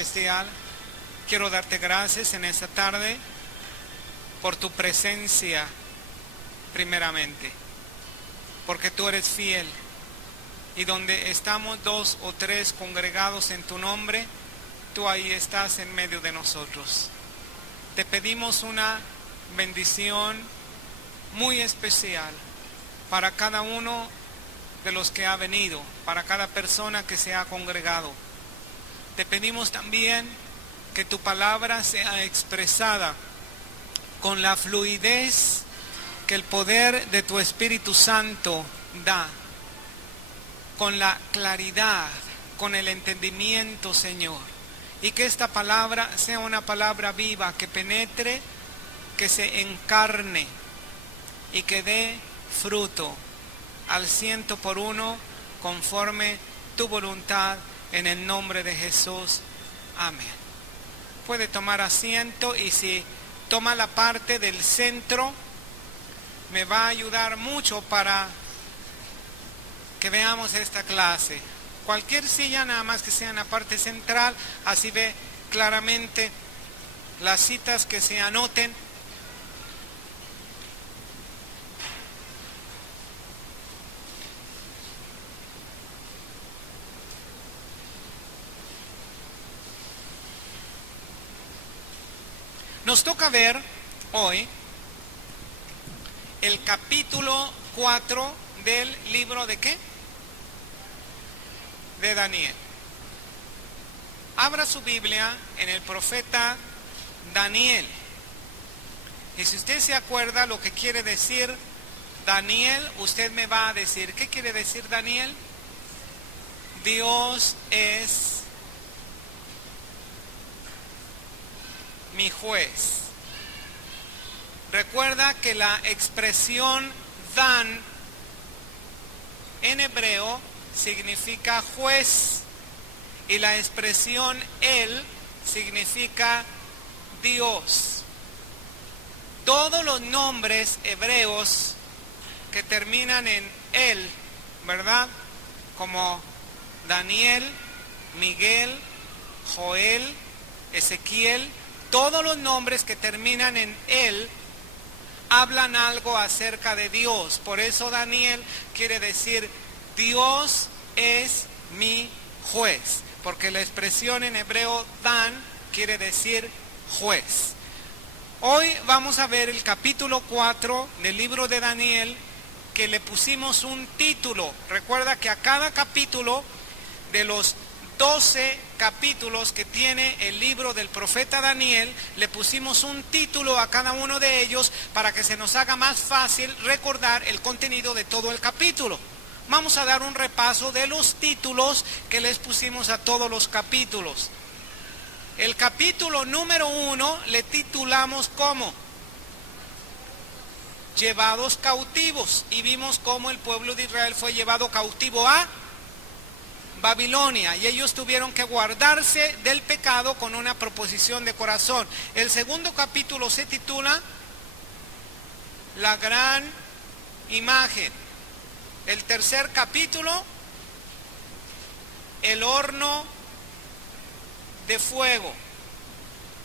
Celestial, quiero darte gracias en esta tarde por tu presencia primeramente, porque tú eres fiel y donde estamos 2 o 3 congregados en tu nombre, tú ahí estás en medio de nosotros. Te pedimos una bendición muy especial para cada uno de los que ha venido, para cada persona que se ha congregado. Te pedimos también que tu palabra sea expresada con la fluidez que el poder de tu Espíritu Santo da, con la claridad, con el entendimiento, Señor, y que esta palabra sea una palabra viva, que penetre, que se encarne y que dé fruto al 100% conforme tu voluntad, en el nombre de Jesús. Amén. Puede tomar asiento, y si toma la parte del centro, me va a ayudar mucho para que veamos esta clase. Cualquier silla, nada más que sea en la parte central, así ve claramente las citas que se anoten. Nos toca ver hoy el capítulo 4 del libro ¿de qué? De Daniel. Abra su Biblia en el profeta Daniel. Y si usted se acuerda lo que quiere decir Daniel, usted me va a decir, ¿qué quiere decir Daniel? Dios es mi juez. Recuerda que la expresión Dan en hebreo significa juez y la expresión El significa Dios. Todos los nombres hebreos que terminan en El, ¿verdad? Como Daniel, Miguel, Joel, Ezequiel, todos los nombres que terminan en El hablan algo acerca de Dios. Por eso Daniel quiere decir Dios es mi juez, porque la expresión en hebreo Dan quiere decir juez. Hoy vamos a ver el capítulo 4 del libro de Daniel, que le pusimos un título. Recuerda que a cada capítulo de los 12 capítulos que tiene el libro del profeta Daniel, le pusimos un título a cada uno de ellos para que se nos haga más fácil recordar el contenido de todo el capítulo. Vamos a dar un repaso de los títulos que les pusimos a todos los capítulos. El capítulo número 1 le titulamos como Llevados cautivos, y vimos cómo el pueblo de Israel fue llevado cautivo a Babilonia, y ellos tuvieron que guardarse del pecado con una proposición de corazón. El segundo capítulo se titula La gran imagen. El tercer capítulo, El horno de fuego.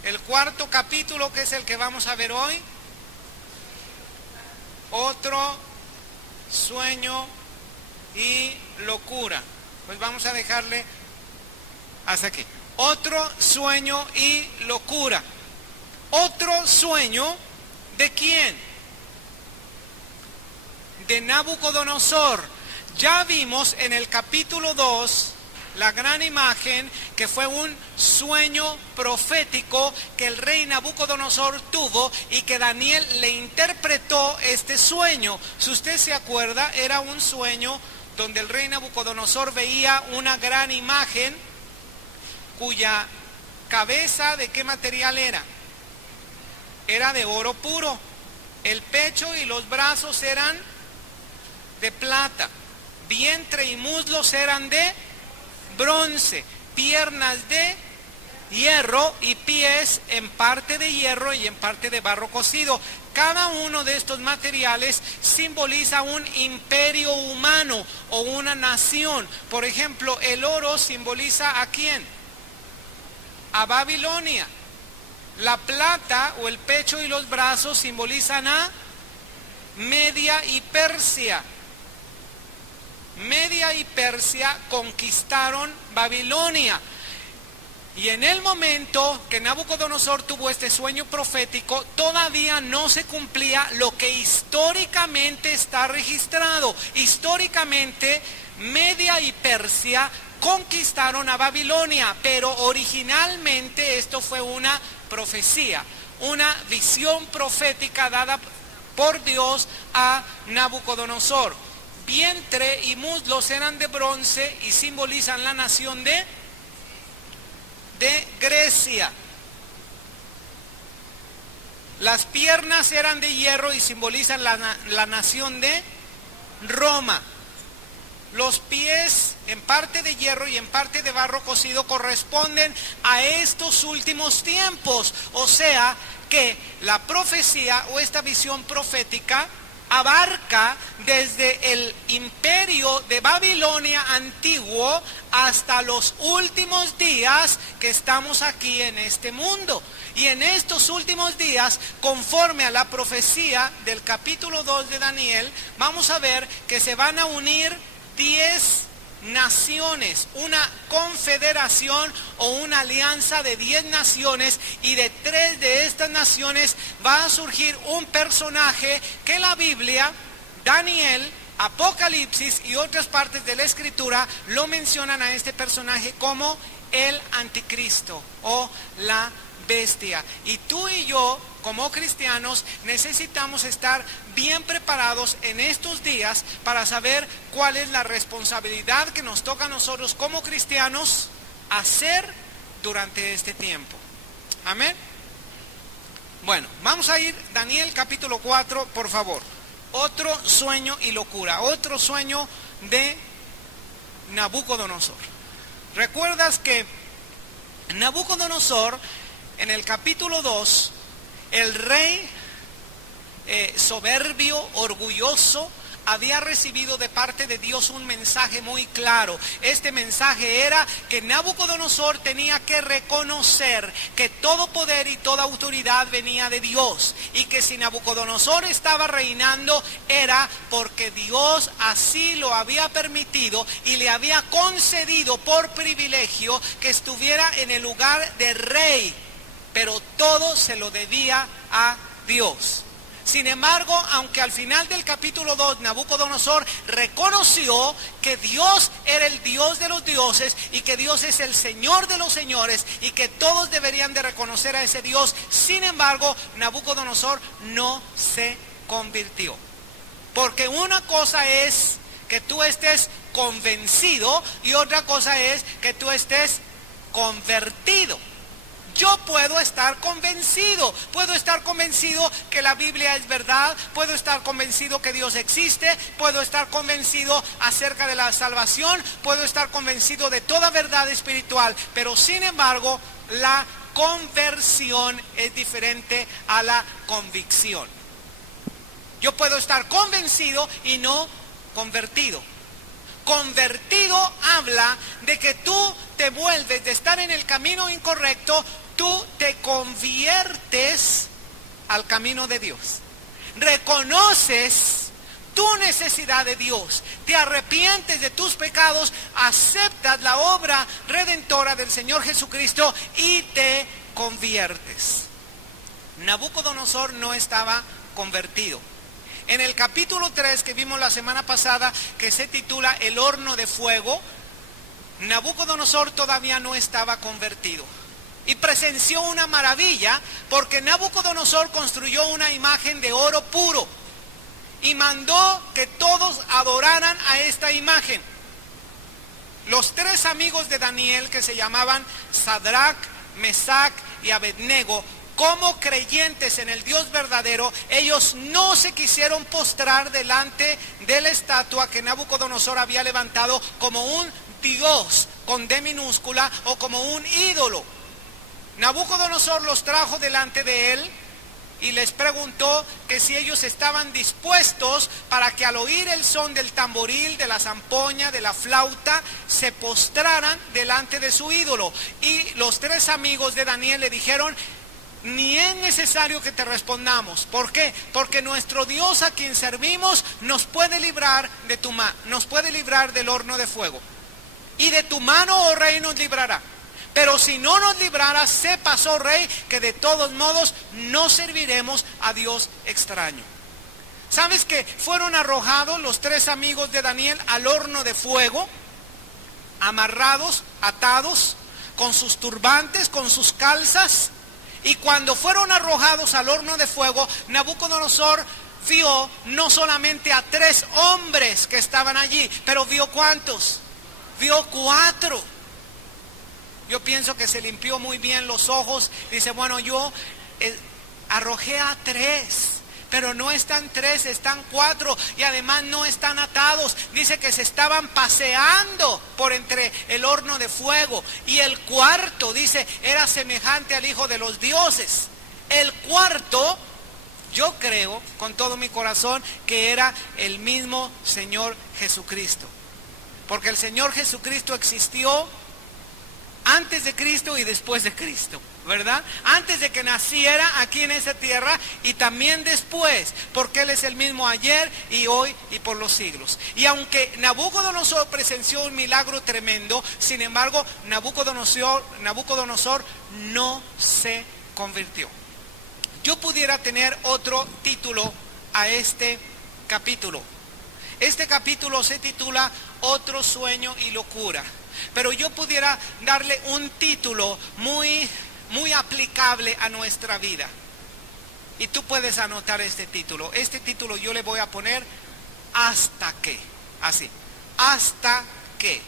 El cuarto capítulo, que es el que vamos a ver hoy, Otro sueño y locura. Pues vamos a dejarle hasta aquí. Otro sueño y locura. Otro sueño, ¿de quién? De Nabucodonosor. Ya vimos en el capítulo 2 la gran imagen, que fue un sueño profético que el rey Nabucodonosor tuvo y que Daniel le interpretó este sueño. Si usted se acuerda, era un sueño donde el rey Nabucodonosor veía una gran imagen cuya cabeza, ¿de qué material era? Era de oro puro. El pecho y los brazos eran de plata. Vientre y muslos eran de bronce. Piernas de hierro y pies en parte de hierro y en parte de barro cocido. Cada uno de estos materiales simboliza un imperio humano o una nación. Por ejemplo, el oro simboliza ¿a quién? a Babilonia. La plata o el pecho y los brazos simbolizan a Media y Persia. Media y Persia conquistaron Babilonia. Y en el momento que Nabucodonosor tuvo este sueño profético, todavía no se cumplía lo que históricamente está registrado. Históricamente, Media y Persia conquistaron a Babilonia, pero originalmente esto fue una profecía, una visión profética dada por Dios a Nabucodonosor. Vientre y muslos eran de bronce y simbolizan la nación de Grecia. Las piernas eran de hierro y simbolizan la nación de Roma. Los pies, en parte de hierro y en parte de barro cocido, corresponden a estos últimos tiempos. O sea, que la profecía o esta visión profética abarca desde el imperio de Babilonia antiguo hasta los últimos días que estamos aquí en este mundo. Y en estos últimos días, conforme a la profecía del capítulo 2 de Daniel, vamos a ver que se van a unir 10 naciones, una confederación o una alianza de 10 naciones, y de 3 de estas naciones va a surgir un personaje que la Biblia, Daniel, Apocalipsis y otras partes de la Escritura lo mencionan a este personaje como el anticristo o la bestia. Y tú y yo, como cristianos, necesitamos estar bien preparados en estos días para saber cuál es la responsabilidad que nos toca a nosotros como cristianos hacer durante este tiempo. Amén. Bueno, vamos a ir Daniel capítulo 4, por favor. Otro sueño y locura, otro sueño de Nabucodonosor. ¿Recuerdas que Nabucodonosor, en el capítulo 2, el rey soberbio, orgulloso, había recibido de parte de Dios un mensaje muy claro? Este mensaje era que Nabucodonosor tenía que reconocer que todo poder y toda autoridad venía de Dios, y que si Nabucodonosor estaba reinando era porque Dios así lo había permitido y le había concedido por privilegio que estuviera en el lugar de rey, pero todo se lo debía a Dios. Sin embargo, aunque al final del capítulo 2 Nabucodonosor reconoció que Dios era el Dios de los dioses y que Dios es el Señor de los señores y que todos deberían de reconocer a ese Dios, sin embargo, Nabucodonosor no se convirtió. Porque una cosa es que tú estés convencido y otra cosa es que tú estés convertido. Yo puedo estar convencido que la Biblia es verdad, puedo estar convencido que Dios existe, puedo estar convencido acerca de la salvación, puedo estar convencido de toda verdad espiritual, pero sin embargo, la conversión es diferente a la convicción. Yo puedo estar convencido y no convertido. Convertido habla de que tú te vuelves de estar en el camino incorrecto, tú te conviertes al camino de Dios. Reconoces tu necesidad de Dios, te arrepientes de tus pecados, aceptas la obra redentora del Señor Jesucristo y te conviertes. Nabucodonosor no estaba convertido. En el capítulo 3 que vimos la semana pasada, que se titula El horno de fuego, Nabucodonosor todavía no estaba convertido. Y presenció una maravilla, porque Nabucodonosor construyó una imagen de oro puro y mandó que todos adoraran a esta imagen. Los 3 amigos de Daniel, que se llamaban Sadrach, Mesach y Abednego, como creyentes en el Dios verdadero, ellos no se quisieron postrar delante de la estatua que Nabucodonosor había levantado como un Dios con D minúscula o como un ídolo. Nabucodonosor los trajo delante de él y les preguntó que si ellos estaban dispuestos para que al oír el son del tamboril, de la zampoña, de la flauta, se postraran delante de su ídolo. Y los 3 amigos de Daniel le dijeron: ni es necesario que te respondamos. ¿Por qué? Porque nuestro Dios a quien servimos nos puede librar de tu mano, nos puede librar del horno de fuego. Y de tu mano, oh rey, nos librará. Pero si no nos librara, sepas, oh rey, que de todos modos no serviremos a Dios extraño. ¿Sabes que fueron arrojados los 3 amigos de Daniel al horno de fuego? Amarrados, atados, con sus turbantes, con sus calzas. Y cuando fueron arrojados al horno de fuego, Nabucodonosor vio no solamente a 3 hombres que estaban allí, pero vio ¿cuántos? Vio 4. Yo pienso que se limpió muy bien los ojos. Dice: bueno, yo arrojé a 3. Pero no están 3, están 4. Y además no están atados. Dice que se estaban paseando por entre el horno de fuego. Y el cuarto, dice, era semejante al Hijo de los dioses. El cuarto, yo creo con todo mi corazón que era el mismo Señor Jesucristo. Porque el Señor Jesucristo existió antes de Cristo y después de Cristo, ¿verdad? Antes de que naciera aquí en esa tierra y también después, porque Él es el mismo ayer y hoy y por los siglos. Y aunque Nabucodonosor presenció un milagro tremendo, sin embargo, Nabucodonosor no se convirtió. Yo pudiera tener otro título a este capítulo. Este capítulo se titula Otro sueño y locura. Pero yo pudiera darle un título muy aplicable a nuestra vida. Y tú puedes anotar este título. Este título yo le voy a poner hasta que. Así. Hasta que.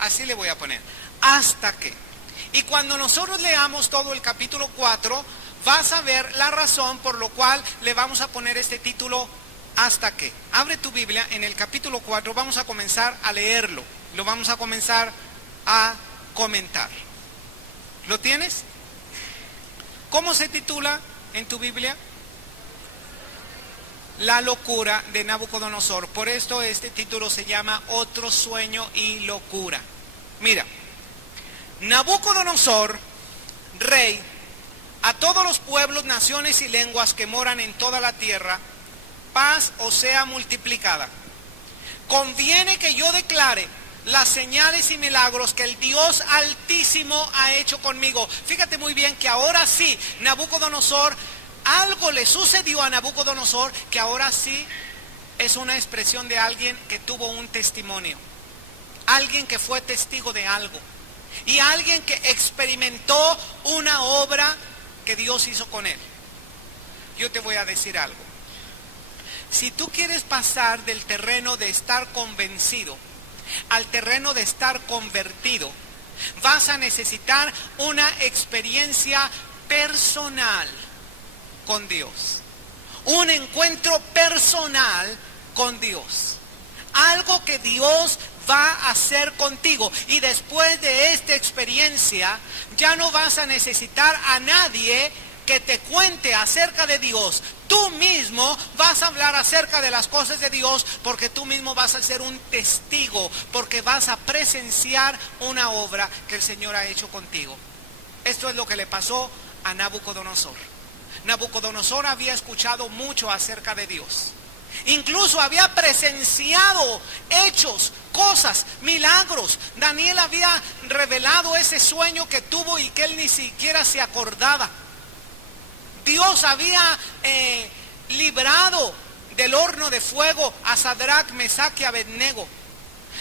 Así le voy a poner. Hasta que. Y cuando nosotros leamos todo el capítulo 4, vas a ver la razón por lo cual le vamos a poner este título hasta que. Abre tu Biblia en el capítulo 4, vamos a comenzar a leerlo. Lo vamos a comenzar a comentar. ¿Lo tienes? ¿Cómo se titula en tu Biblia? La locura de Nabucodonosor. Por esto este título se llama Otro sueño y locura. Mira. Nabucodonosor, rey, a todos los pueblos, naciones y lenguas que moran en toda la tierra, paz os sea multiplicada. Conviene que yo declare las señales y milagros que el Dios Altísimo ha hecho conmigo. Fíjate muy bien que ahora sí, Nabucodonosor, algo le sucedió a Nabucodonosor que ahora sí es una expresión de alguien que tuvo un testimonio. Alguien que fue testigo de algo. Y alguien que experimentó una obra que Dios hizo con él. Yo te voy a decir algo. Si tú quieres pasar del terreno de estar convencido al terreno de estar convertido, vas a necesitar una experiencia personal con Dios. Un encuentro personal con Dios. Algo que Dios va a hacer contigo. Y después de esta experiencia, ya no vas a necesitar a nadie que te cuente acerca de Dios. Tú mismo vas a hablar acerca de las cosas de Dios, porque tú mismo vas a ser un testigo, porque vas a presenciar una obra que el Señor ha hecho contigo. Esto es lo que le pasó a Nabucodonosor. Nabucodonosor había escuchado mucho acerca de Dios. Incluso había presenciado hechos, cosas, milagros. Daniel había revelado ese sueño que tuvo y que él ni siquiera se acordaba. Dios había librado del horno de fuego a Sadrach, Mesach y Abednego.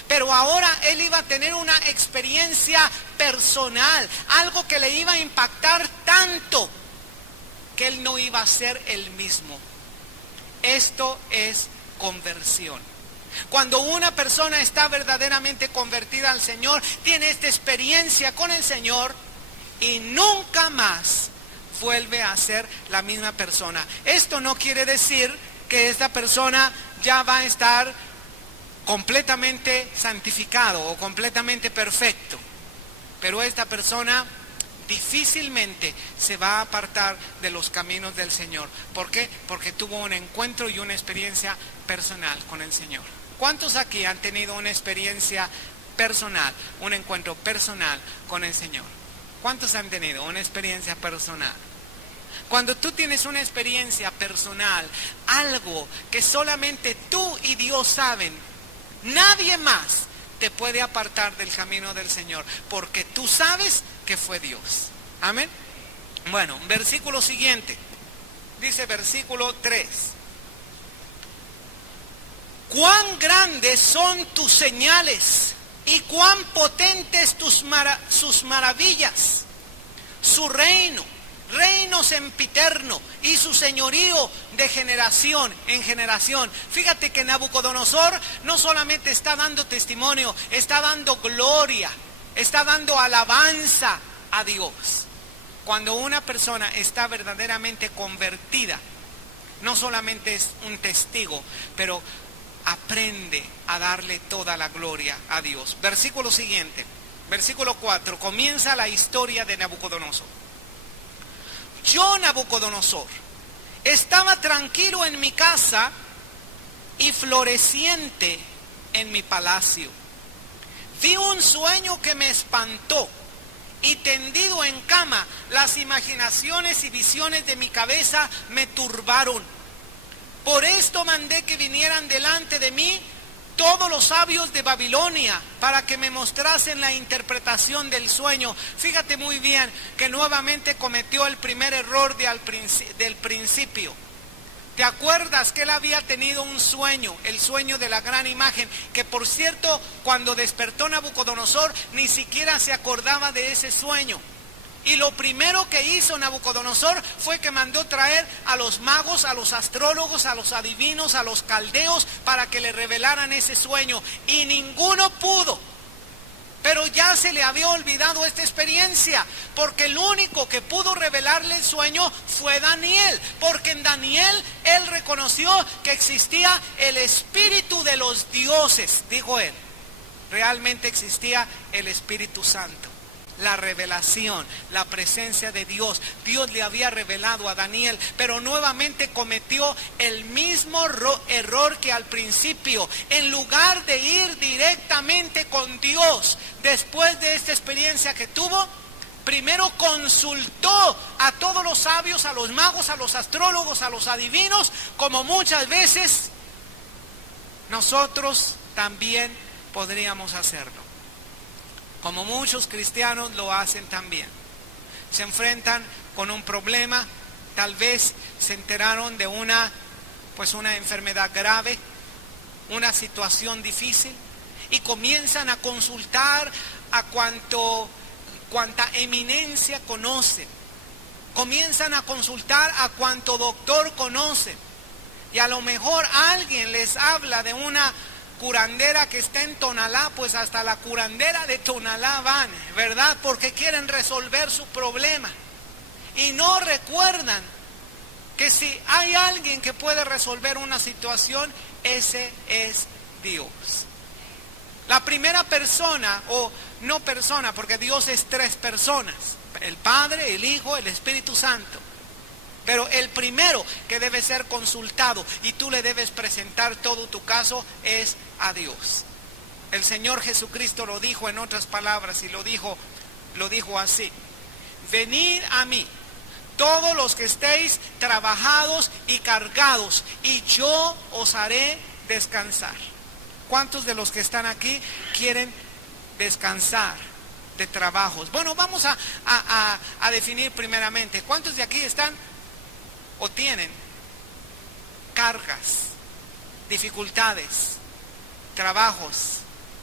Pero ahora él iba a tener una experiencia personal, algo que le iba a impactar tanto que él no iba a ser el mismo. Esto es conversión. Cuando una persona está verdaderamente convertida al Señor, tiene esta experiencia con el Señor y nunca más vuelve a ser la misma persona. Esto no quiere decir que esta persona ya va a estar completamente santificado o completamente perfecto. Pero esta persona difícilmente se va a apartar de los caminos del Señor. ¿Por qué? Porque tuvo un encuentro y una experiencia personal con el Señor. ¿Cuántos aquí han tenido una experiencia personal, un encuentro personal con el Señor? ¿Cuántos han tenido una experiencia personal? Cuando tú tienes una experiencia personal, algo que solamente tú y Dios saben, nadie más te puede apartar del camino del Señor, porque tú sabes que fue Dios. Amén. Bueno, versículo siguiente. Dice versículo 3. Cuán grandes son tus señales y cuán potentes sus maravillas. Su reino sempiterno y su señorío de generación en generación. Fíjate que Nabucodonosor no solamente está dando testimonio, está dando gloria, está dando alabanza a Dios. Cuando una persona está verdaderamente convertida, no solamente es un testigo, pero aprende a darle toda la gloria a Dios. Versículo siguiente, versículo 4, comienza la historia de Nabucodonosor. Yo, Nabucodonosor, estaba tranquilo en mi casa y floreciente en mi palacio. Vi un sueño que me espantó y tendido en cama, las imaginaciones y visiones de mi cabeza me turbaron. Por esto mandé que vinieran delante de mí todos los sabios de Babilonia para que me mostrasen la interpretación del sueño. Fíjate muy bien que nuevamente cometió el primer error del principio. ¿Te acuerdas que él había tenido un sueño, el sueño de la gran imagen? Que por cierto, cuando despertó Nabucodonosor, ni siquiera se acordaba de ese sueño. Y lo primero que hizo Nabucodonosor fue que mandó traer a los magos, a los astrólogos, a los adivinos, a los caldeos, para que le revelaran ese sueño. Y ninguno pudo. Pero ya se le había olvidado esta experiencia, porque el único que pudo revelarle el sueño fue Daniel. Porque en Daniel él reconoció que existía el espíritu de los dioses, dijo él. Realmente existía el Espíritu Santo. La revelación, la presencia de Dios. Dios le había revelado a Daniel, pero nuevamente cometió el mismo error que al principio. En lugar de ir directamente con Dios, después de esta experiencia que tuvo, primero consultó a todos los sabios, a los magos, a los astrólogos, a los adivinos, como muchas veces nosotros también podríamos hacerlo. Como muchos cristianos lo hacen también. Se enfrentan con un problema, tal vez se enteraron de una enfermedad grave, una situación difícil, y comienzan a consultar a cuanta eminencia conocen. Comienzan a consultar a cuanto doctor conocen. Y a lo mejor alguien les habla de una curandera que está en Tonalá, pues hasta la curandera de Tonalá van, ¿verdad? Porque quieren resolver su problema. Y no recuerdan que si hay alguien que puede resolver una situación, ese es Dios. La primera persona, o no persona, porque Dios es tres personas: el Padre, el Hijo, el Espíritu Santo. Pero el primero que debe ser consultado y tú le debes presentar todo tu caso es a Dios. El Señor Jesucristo lo dijo en otras palabras y lo dijo así: venid a mí, todos los que estéis trabajados y cargados, y yo os haré descansar. ¿Cuántos de los que están aquí quieren descansar de trabajos? Bueno, vamos a definir primeramente. ¿Cuántos de aquí están o tienen cargas, dificultades, trabajos,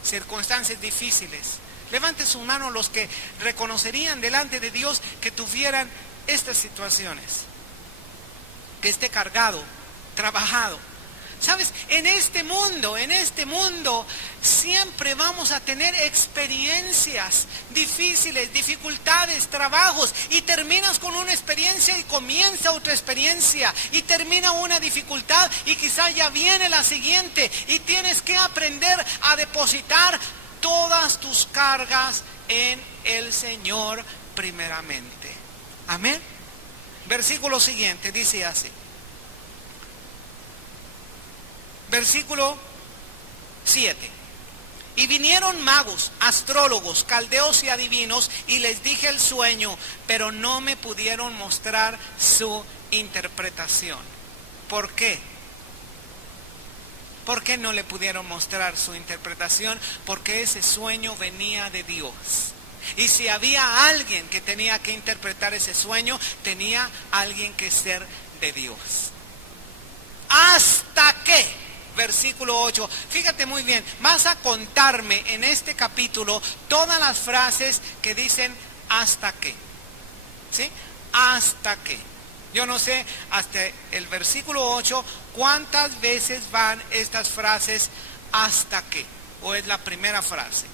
circunstancias difíciles? Levanten su mano los que reconocerían delante de Dios que tuvieran estas situaciones. Que esté cargado, trabajado. Sabes, en este mundo siempre vamos a tener experiencias difíciles, dificultades, trabajos, y terminas con una experiencia y comienza otra experiencia, y termina una dificultad y quizás ya viene la siguiente, y tienes que aprender a depositar todas tus cargas en el Señor primeramente. Amén. Versículo siguiente dice así. Versículo 7. Y vinieron magos, astrólogos, caldeos y adivinos, y les dije el sueño, pero no me pudieron mostrar su interpretación. ¿Por qué? ¿Por qué no le pudieron mostrar su interpretación? Porque ese sueño venía de Dios. Y si había alguien que tenía que interpretar ese sueño, tenía alguien que ser de Dios. ¿Hasta qué? Versículo 8, fíjate muy bien, vas a contarme en este capítulo todas las frases que dicen hasta qué, ¿sí? Hasta qué. Yo no sé hasta el versículo 8 cuántas veces van estas frases hasta qué, o es la primera frase.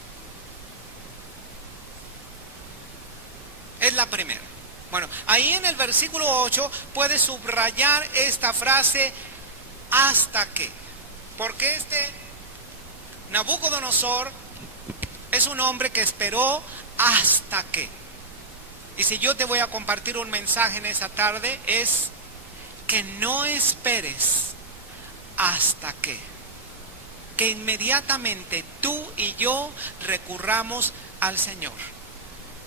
Es la primera. Bueno, ahí en el versículo 8 puedes subrayar esta frase hasta qué. Porque Nabucodonosor es un hombre que esperó hasta que. Y si yo te voy a compartir un mensaje en esa tarde, es que no esperes hasta que. Que inmediatamente tú y yo recurramos al Señor.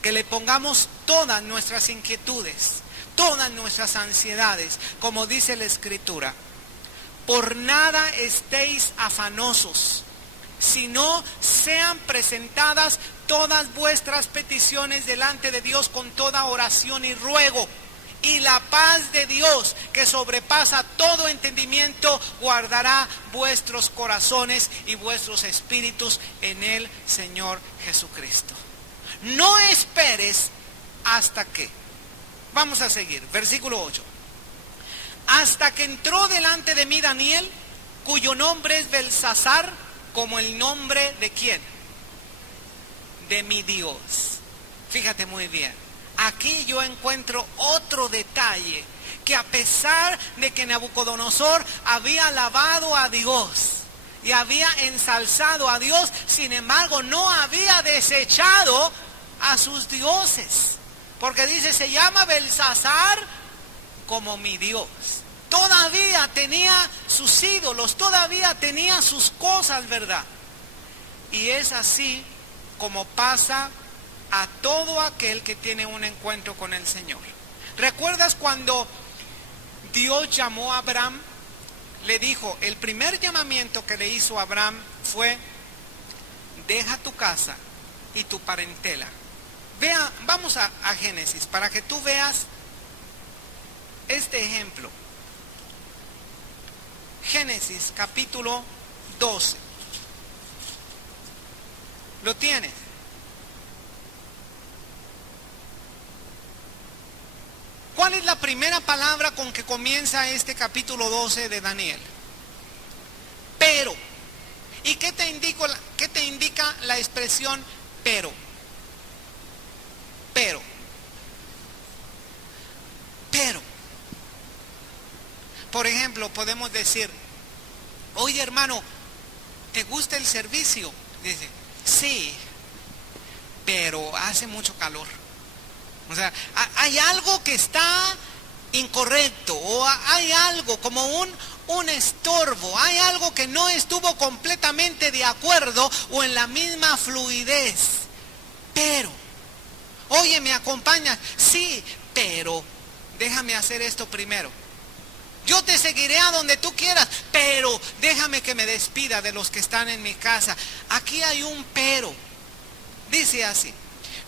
Que le pongamos todas nuestras inquietudes, todas nuestras ansiedades, como dice la Escritura. Por nada estéis afanosos, sino sean presentadas todas vuestras peticiones delante de Dios con toda oración y ruego. Y la paz de Dios, que sobrepasa todo entendimiento, guardará vuestros corazones y vuestros espíritus en el Señor Jesucristo. No esperes hasta que. Vamos a seguir, versículo 8. Hasta que entró delante de mí Daniel, cuyo nombre es Belsasar, como el nombre de ¿quién? De mi Dios. Fíjate muy bien. Aquí yo encuentro otro detalle, que a pesar de que Nabucodonosor había alabado a Dios y había ensalzado a Dios, sin embargo no había desechado a sus dioses. Porque dice, se llama Belsasar como mi Dios. Todavía tenía sus ídolos, todavía tenía sus cosas, ¿verdad? Y es así como pasa a todo aquel que tiene un encuentro con el Señor. ¿Recuerdas cuando Dios llamó a Abraham? Le dijo, el primer llamamiento que le hizo a Abraham fue, deja tu casa y tu parentela. Vamos a Génesis para que tú veas este ejemplo. Génesis capítulo 12. ¿Lo tienes? ¿Cuál es la primera palabra con que comienza este capítulo 12 de Daniel? Pero. ¿Y qué te indica la expresión pero? Pero. Por ejemplo, podemos decir, oye hermano, ¿te gusta el servicio? Dice, sí, pero hace mucho calor. O sea, hay algo que está incorrecto, o hay algo como un estorbo, hay algo que no estuvo completamente de acuerdo o en la misma fluidez. Pero, oye, ¿me acompañas? Sí, pero déjame hacer esto primero. Yo te seguiré a donde tú quieras, pero déjame que me despida de los que están en mi casa. Aquí hay un pero. Dice así,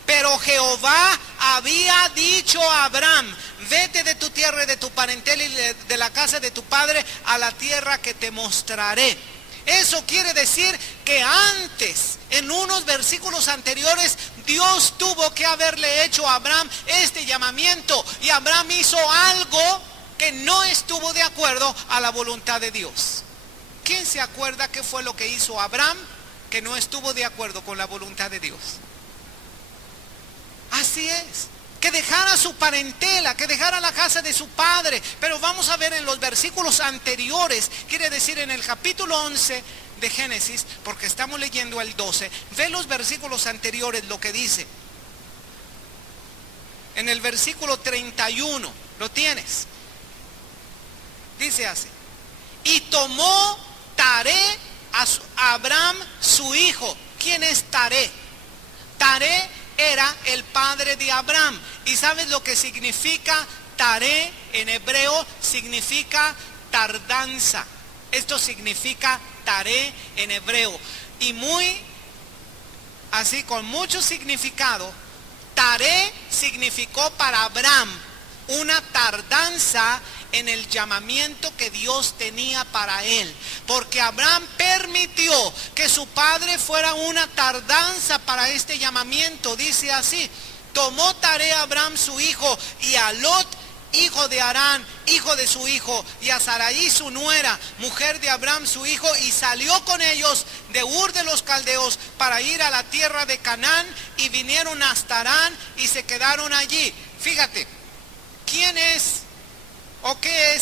pero Jehová había dicho a Abraham, vete de tu tierra y de tu parentela y de la casa de tu padre a la tierra que te mostraré. Eso quiere decir que antes, en unos versículos anteriores, Dios tuvo que haberle hecho a Abraham este llamamiento, y Abraham hizo algo que no estuvo de acuerdo a la voluntad de Dios. ¿Quién se acuerda qué fue lo que hizo Abraham que no estuvo de acuerdo con la voluntad de Dios? Así es, que dejara su parentela, que dejara la casa de su padre. Pero vamos a ver en los versículos anteriores, quiere decir en el capítulo 11 de Génesis, porque estamos leyendo el 12, ve los versículos anteriores lo que dice. En el versículo 31, ¿lo tienes? Dice así: y tomó Taré a Abraham su hijo. ¿Quién es Taré? Taré era el padre de Abraham. ¿Y sabes lo que significa Taré en hebreo? Significa tardanza. Esto significa Taré en hebreo. Y muy así, con mucho significado, Taré significó para Abraham una tardanza en el llamamiento que Dios tenía para él, porque Abraham permitió que su padre fuera una tardanza para este llamamiento. Dice así: tomó Taré a Abraham su hijo, y a Lot hijo de Harán, hijo de su hijo, y a Sarai su nuera, mujer de Abraham su hijo, y salió con ellos de Ur de los Caldeos para ir a la tierra de Canaán, y vinieron hasta Harán y se quedaron allí. Fíjate, ¿quién es o qué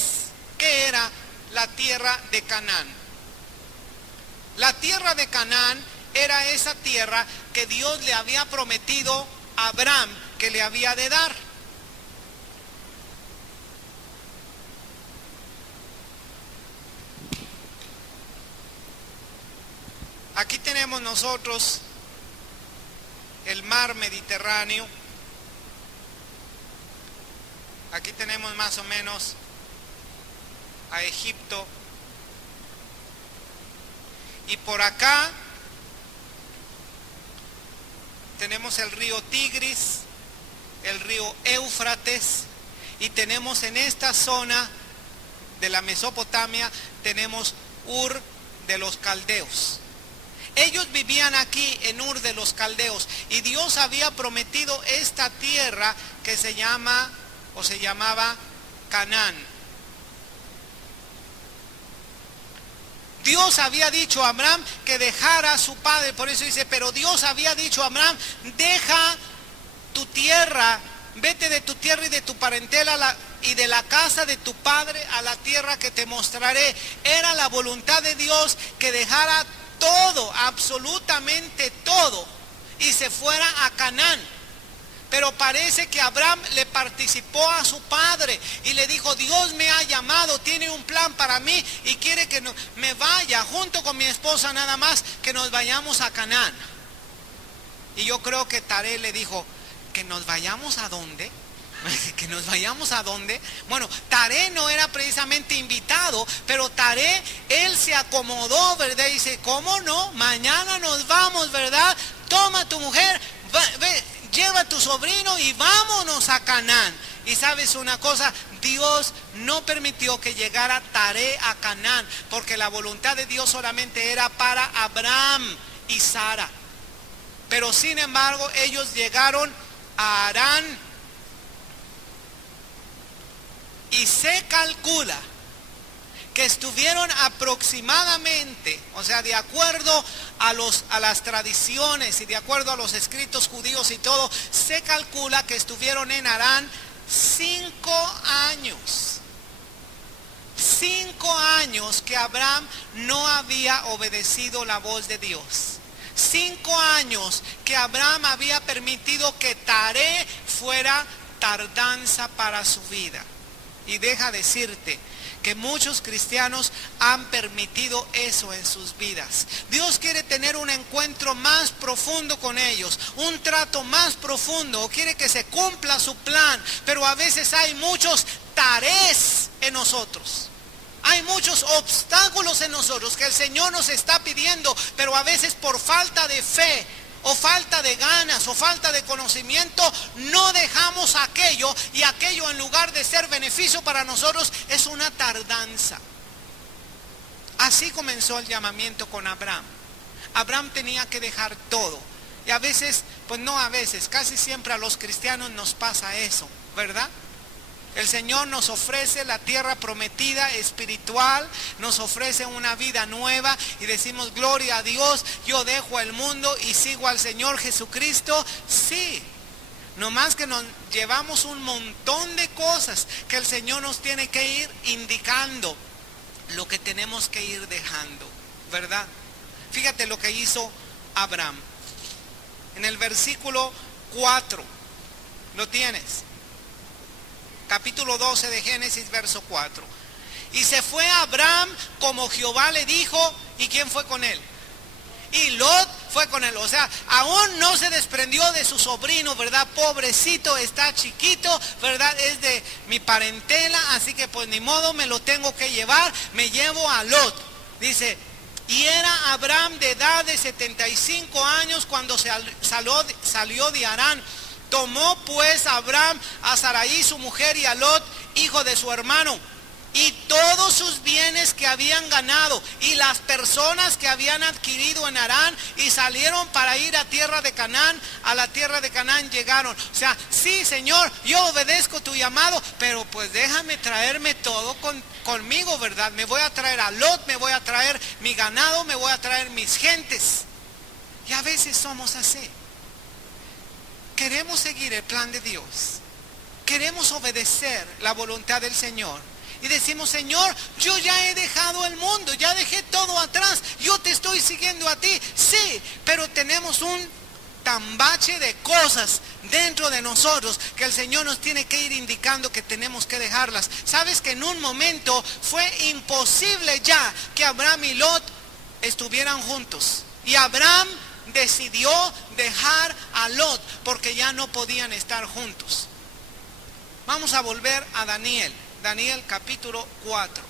era la tierra de Canaán? La tierra de Canaán era esa tierra que Dios le había prometido a Abraham que le había de dar. Aquí tenemos nosotros el mar Mediterráneo. Aquí tenemos más o menos a Egipto. Y por acá tenemos el río Tigris, el río Éufrates, y tenemos en esta zona de la Mesopotamia, tenemos Ur de los Caldeos. Ellos vivían aquí en Ur de los Caldeos, y Dios había prometido esta tierra que se llamaba Canaán. Dios había dicho a Abraham que dejara a su padre, por eso dice, pero Dios había dicho a Abraham: deja tu tierra, vete de tu tierra y de tu parentela y de la casa de tu padre a la tierra que te mostraré. Era la voluntad de Dios que dejara todo, absolutamente todo, y se fuera a Canaán. Pero parece que Abraham le participó a su padre y le dijo: Dios me ha llamado, tiene un plan para mí y quiere que me vaya junto con mi esposa, nada más que nos vayamos a Canaán. Y yo creo que Taré le dijo: ¿que nos vayamos a dónde? ¿Que nos vayamos a dónde? Bueno, Taré no era precisamente invitado, pero Taré, él se acomodó, ¿verdad? Y dice: ¿cómo no? Mañana nos vamos, ¿verdad? Toma tu mujer, lleva a tu sobrino y vámonos a Canaán. Y sabes una cosa, Dios no permitió que llegara Taré a Canaán, porque la voluntad de Dios solamente era para Abraham y Sara. Pero sin embargo, ellos llegaron a Harán, y se calcula que estuvieron aproximadamente, o sea, de acuerdo a las tradiciones y de acuerdo a los escritos judíos y todo, se calcula que estuvieron en Harán 5 años. 5 años que Abraham no había obedecido la voz de Dios. 5 años que Abraham había permitido que Taré fuera tardanza para su vida. Y deja decirte que muchos cristianos han permitido eso en sus vidas. Dios quiere tener un encuentro más profundo con ellos, un trato más profundo, quiere que se cumpla su plan, pero a veces hay muchos tarés en nosotros. Hay muchos obstáculos en nosotros que el Señor nos está pidiendo, pero a veces por falta de fe, o falta de ganas, o falta de conocimiento, no dejamos aquello, y aquello, en lugar de ser beneficio para nosotros, es una tardanza. Así comenzó el llamamiento con Abraham. Abraham tenía que dejar todo, y a veces, pues no a veces, casi siempre a los cristianos nos pasa eso, ¿verdad? El Señor nos ofrece la tierra prometida espiritual, nos ofrece una vida nueva y decimos, gloria a Dios, yo dejo el mundo y sigo al Señor Jesucristo. Sí, nomás que nos llevamos un montón de cosas que el Señor nos tiene que ir indicando lo que tenemos que ir dejando, ¿verdad? Fíjate lo que hizo Abraham. En el versículo 4, ¿lo tienes? Capítulo 12 de Génesis, verso 4. Y se fue Abraham como Jehová le dijo. ¿Y quién fue con él? Y Lot fue con él. O sea, aún no se desprendió de su sobrino, ¿verdad? Pobrecito, está chiquito, ¿verdad? Es de mi parentela, así que pues ni modo, me lo tengo que llevar. Me llevo a Lot. Dice, y era Abraham de edad de 75 años cuando salió de Harán. Tomó pues Abraham a Sarai su mujer y a Lot, hijo de su hermano, y todos sus bienes que habían ganado y las personas que habían adquirido en Harán, y salieron para ir a tierra de Canaán. A la tierra de Canaán llegaron. O sea, sí, Señor, yo obedezco tu llamado, pero pues déjame traerme todo conmigo, ¿verdad? Me voy a traer a Lot, me voy a traer mi ganado, me voy a traer mis gentes. Y a veces somos así. Queremos seguir el plan de Dios, queremos obedecer la voluntad del Señor y decimos, Señor, yo ya he dejado el mundo, ya dejé todo atrás, yo te estoy siguiendo a ti. Sí, pero tenemos un tambache de cosas dentro de nosotros que el Señor nos tiene que ir indicando que tenemos que dejarlas. Sabes que en un momento fue imposible ya que Abraham y Lot estuvieran juntos, y Abraham decidió dejar a Lot porque ya no podían estar juntos. Vamos a volver a Daniel capítulo 4.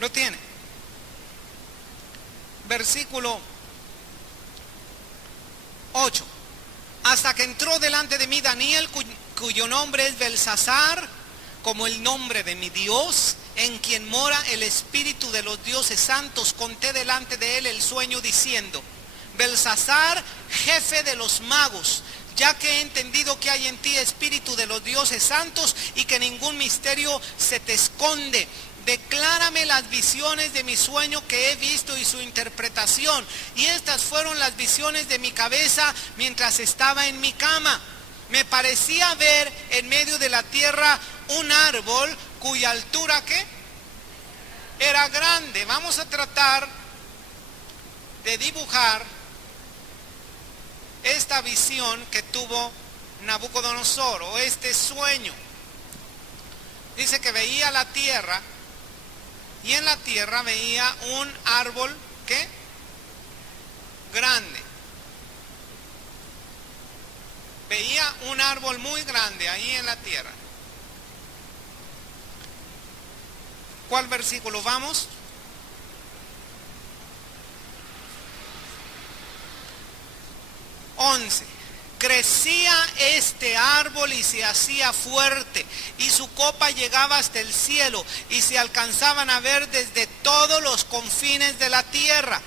¿Lo tiene? Versículo 8. Hasta que entró delante de mí Daniel, cuyo nombre es Belsasar, como el nombre de mi Dios, en quien mora el espíritu de los dioses santos. Conté delante de él el sueño diciendo, Belsasar, jefe de los magos, ya que he entendido que hay en ti espíritu de los dioses santos y que ningún misterio se te esconde. Declárame las visiones de mi sueño que he visto y su interpretación. Y estas fueron las visiones de mi cabeza mientras estaba en mi cama. Me parecía ver en medio de la tierra un árbol cuya altura, ¿qué? Era grande. Vamos a tratar de dibujar esta visión que tuvo Nabucodonosor, o este sueño. Dice que veía la tierra, y en la tierra veía un árbol, ¿qué? Grande. Veía un árbol muy grande ahí en la tierra. ¿Cuál versículo vamos? Crecía este árbol y se hacía fuerte, y su copa llegaba hasta el cielo, y se alcanzaban a ver desde todos los confines de la tierra.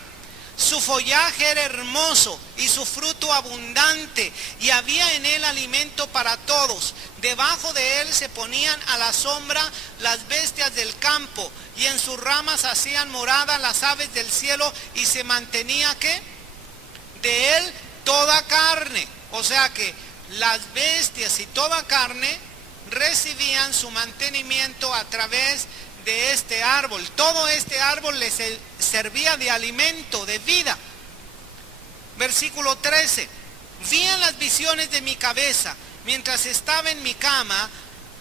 Su follaje era hermoso y su fruto abundante, y había en él alimento para todos. Debajo de él se ponían a la sombra las bestias del campo, y en sus ramas hacían morada las aves del cielo, y se mantenía, ¿qué? De él toda carne. O sea que las bestias y toda carne recibían su mantenimiento a través de este árbol. Todo este árbol les servía de alimento, de vida. Versículo 13. Vi en las visiones de mi cabeza, mientras estaba en mi cama,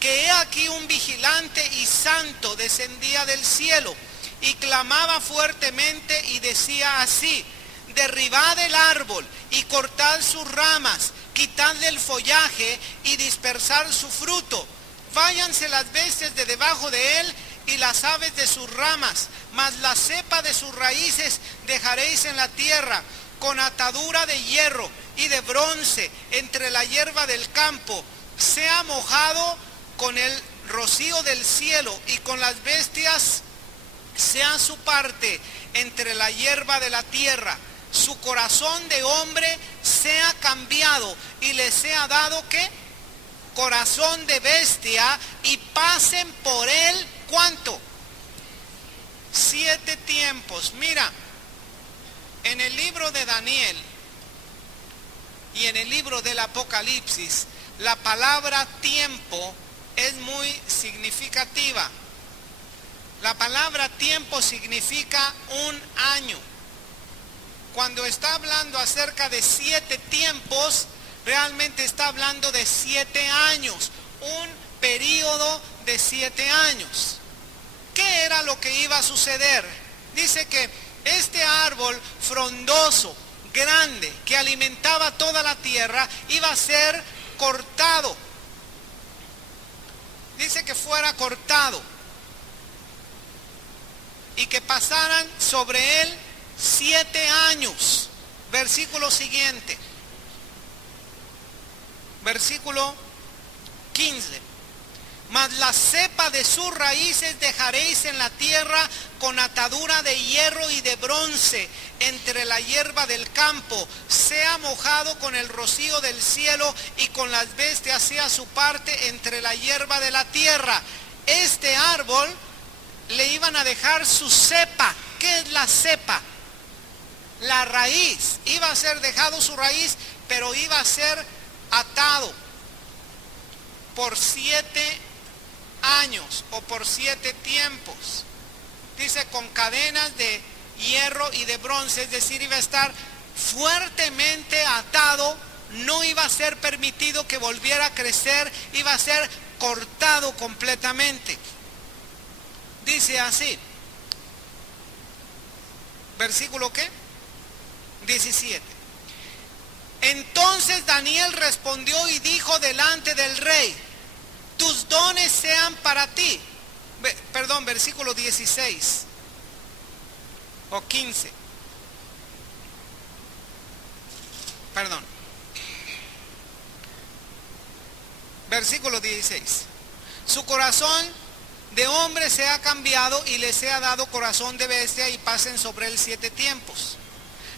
que he aquí un vigilante y santo descendía del cielo, y clamaba fuertemente y decía así: derribad el árbol y cortad sus ramas, quitadle el follaje y dispersad su fruto. Váyanse las bestias de debajo de él y las aves de sus ramas, mas la cepa de sus raíces dejaréis en la tierra, con atadura de hierro y de bronce entre la hierba del campo. Sea mojado con el rocío del cielo, y con las bestias sea su parte entre la hierba de la tierra. su corazón de hombre sea cambiado y les sea dado ¿qué? Corazón de bestia, y pasen por él, ¿cuánto? 7 tiempos. Mira, en el libro de Daniel y en el libro del Apocalipsis, la palabra tiempo es muy significativa. La palabra tiempo significa un año. Cuando está hablando acerca de 7 tiempos, realmente está hablando de 7 años, un periodo de 7 años. ¿Qué era lo que iba a suceder? Dice que este árbol frondoso, grande, que alimentaba toda la tierra, iba a ser cortado. Dice que fuera cortado y que pasaran sobre él 7 años. Versículo siguiente. Versículo 15. Mas la cepa de sus raíces dejaréis en la tierra con atadura de hierro y de bronce entre la hierba del campo. Sea mojado con el rocío del cielo y con las bestias sea su parte entre la hierba de la tierra. Este árbol le iban a dejar su cepa. ¿Qué es la cepa? La raíz. Iba a ser dejado su raíz, pero iba a ser atado por 7 años o por 7 tiempos. Dice con cadenas de hierro y de bronce, es decir, iba a estar fuertemente atado, no iba a ser permitido que volviera a crecer, iba a ser cortado completamente. Dice así, versículo ¿qué? 17. Entonces Daniel respondió y dijo delante del rey: tus dones sean para ti. Perdón, versículo 16 o 15. Perdón. Versículo 16. Su corazón de hombre se ha cambiado y le sea dado corazón de bestia, y pasen sobre él 7 tiempos.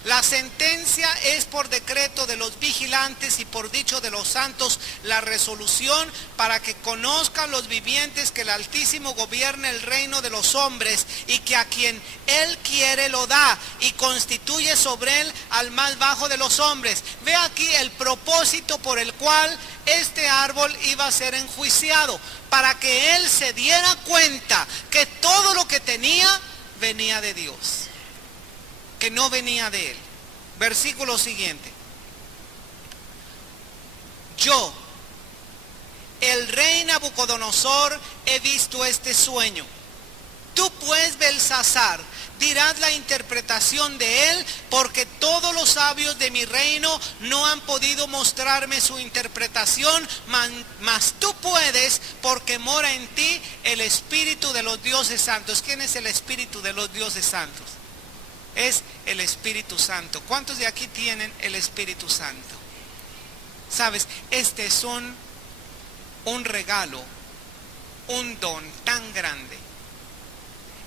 La sentencia es por decreto de los vigilantes y por dicho de los santos la resolución, para que conozcan los vivientes que el Altísimo gobierna el reino de los hombres, y que a quien él quiere lo da, y constituye sobre él al más bajo de los hombres. Ve aquí el propósito por el cual este árbol iba a ser enjuiciado, para que él se diera cuenta que todo lo que tenía venía de Dios, que no venía de él. Versículo siguiente. Yo, el rey Nabucodonosor, he visto este sueño. Tú pues, Belsasar, dirás la interpretación de él, porque todos los sabios de mi reino no han podido mostrarme su interpretación, mas tú puedes, porque mora en ti el Espíritu de los dioses santos. ¿Quién es el Espíritu de los dioses santos? Es el Espíritu Santo. ¿Cuántos de aquí tienen el Espíritu Santo? Sabes, este es un regalo, un don tan grande.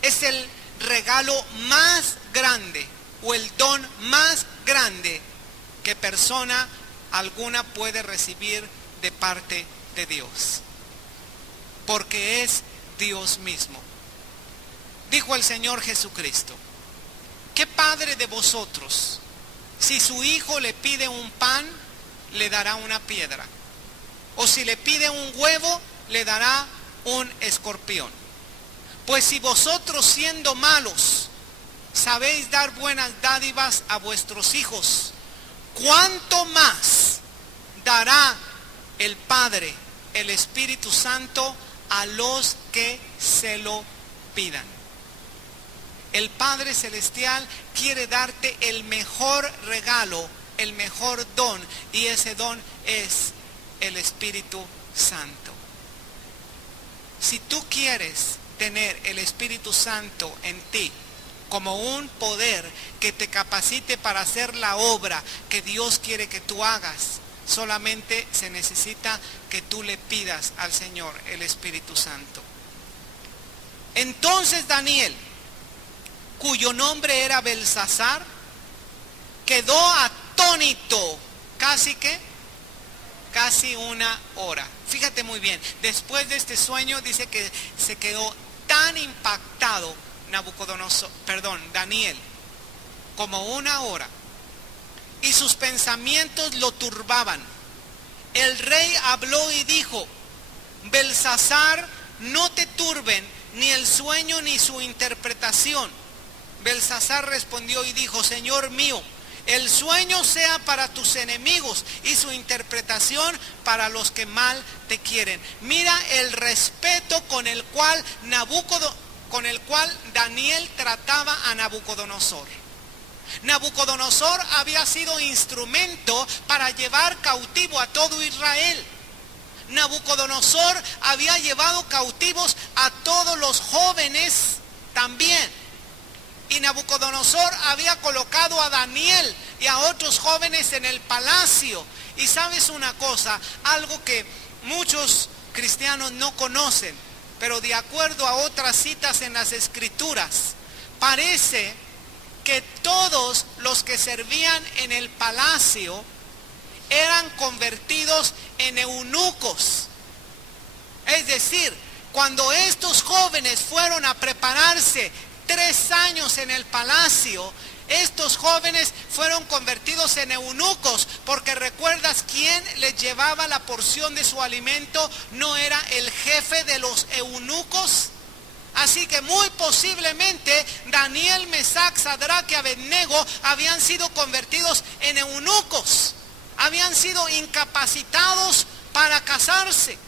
Es el regalo más grande o el don más grande que persona alguna puede recibir de parte de Dios, porque es Dios mismo. Dijo el Señor Jesucristo: ¿qué padre de vosotros, si su hijo le pide un pan, le dará una piedra? O si le pide un huevo, le dará un escorpión. Pues si vosotros, siendo malos, sabéis dar buenas dádivas a vuestros hijos, ¿cuánto más dará el Padre, el Espíritu Santo, a los que se lo pidan? El Padre Celestial quiere darte el mejor regalo, el mejor don, y ese don es el Espíritu Santo. Si tú quieres tener el Espíritu Santo en ti como un poder que te capacite para hacer la obra que Dios quiere que tú hagas, solamente se necesita que tú le pidas al Señor el Espíritu Santo. Entonces Daniel, cuyo nombre era Belsasar, quedó atónito, casi 1 hora. Fíjate muy bien, después de este sueño dice que se quedó tan impactado Daniel, como 1 hora, y sus pensamientos lo turbaban. El rey habló y dijo: Belsasar, no te turben ni el sueño ni su interpretación. Belsasar respondió y dijo: Señor mío, el sueño sea para tus enemigos y su interpretación para los que mal te quieren. Mira el respeto con el cual Daniel trataba a Nabucodonosor. Nabucodonosor había sido instrumento para llevar cautivo a todo Israel. Nabucodonosor había llevado cautivos a todos los jóvenes también. Y Nabucodonosor había colocado a Daniel y a otros jóvenes en el palacio. Y sabes una cosa, algo que muchos cristianos no conocen, pero de acuerdo a otras citas en las Escrituras, parece que todos los que servían en el palacio eran convertidos en eunucos. Es decir, cuando estos jóvenes fueron a prepararse 3 años en el palacio, estos jóvenes fueron convertidos en eunucos, porque recuerdas quién les llevaba la porción de su alimento, no era el jefe de los eunucos. Así que muy posiblemente Daniel, Mesac, Sadrach y Abednego habían sido convertidos en eunucos, habían sido incapacitados para casarse.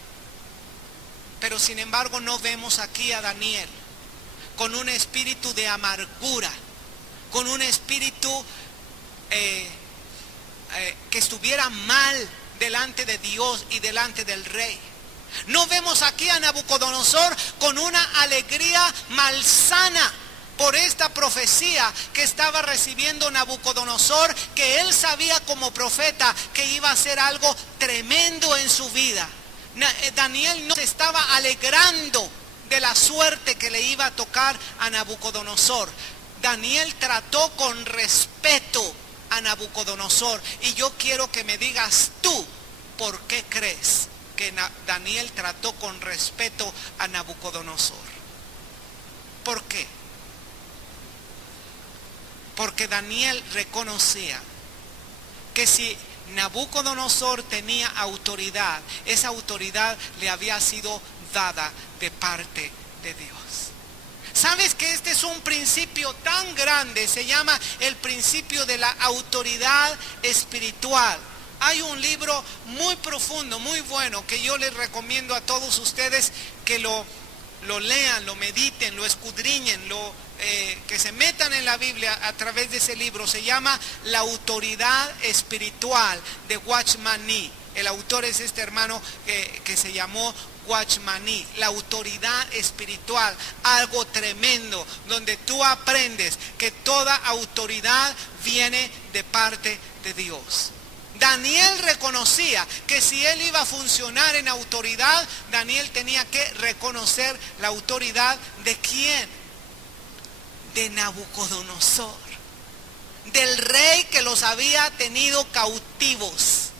Pero sin embargo no vemos aquí a Daniel con un espíritu de amargura, con un espíritu que estuviera mal delante de Dios y delante del rey. No vemos aquí a Nabucodonosor con una alegría malsana por esta profecía que estaba recibiendo Nabucodonosor, que él sabía como profeta que iba a ser algo tremendo en su vida. Daniel no se estaba alegrando de la suerte que le iba a tocar a Nabucodonosor. Daniel trató con respeto a Nabucodonosor, y yo quiero que me digas tú, ¿por qué crees que Daniel trató con respeto a Nabucodonosor? ¿Por qué? Porque Daniel reconocía que si Nabucodonosor tenía autoridad, esa autoridad le había sido dada de parte de Dios. ¿Sabes que este es un principio tan grande? Se llama el principio de la autoridad espiritual. Hay un libro muy profundo, muy bueno, que yo les recomiendo a todos ustedes que lo lean, lo mediten, lo escudriñen, que se metan en la Biblia a través de ese libro. Se llama La autoridad espiritual de Watchman Nee. El autor es este hermano que se llamó Watchman Nee. La autoridad espiritual, algo tremendo, donde tú aprendes que toda autoridad viene de parte de Dios. Daniel reconocía que si él iba a funcionar en autoridad, Daniel tenía que reconocer la autoridad de ¿quién? De Nabucodonosor, del rey que los había tenido cautivos.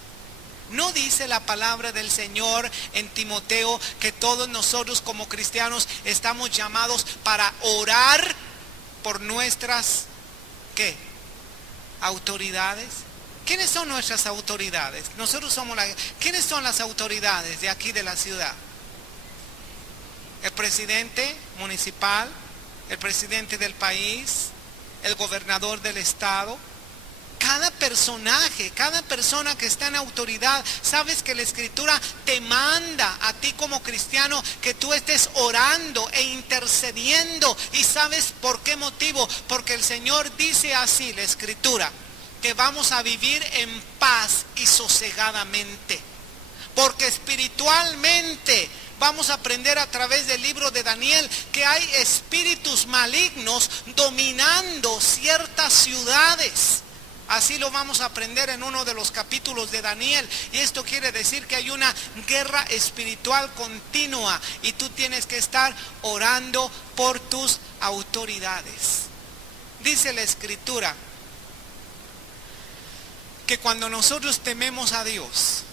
¿No dice la palabra del Señor en Timoteo que todos nosotros como cristianos estamos llamados para orar por nuestras, ¿qué? Autoridades? ¿Quiénes son nuestras autoridades? Nosotros somos ¿quiénes son las autoridades de aquí de la ciudad? El presidente municipal, el presidente del país, el gobernador del estado. Cada personaje, cada persona que está en autoridad, sabes que la Escritura te manda a ti como cristiano que tú estés orando e intercediendo. ¿Y sabes por qué motivo? Porque el Señor dice así, la Escritura, que vamos a vivir en paz y sosegadamente. Porque espiritualmente vamos a aprender a través del libro de Daniel que hay espíritus malignos dominando ciertas ciudades. Así lo vamos a aprender en uno de los capítulos de Daniel. Y esto quiere decir que hay una guerra espiritual continua y tú tienes que estar orando por tus autoridades. Dice la Escritura que cuando nosotros tememos a Dios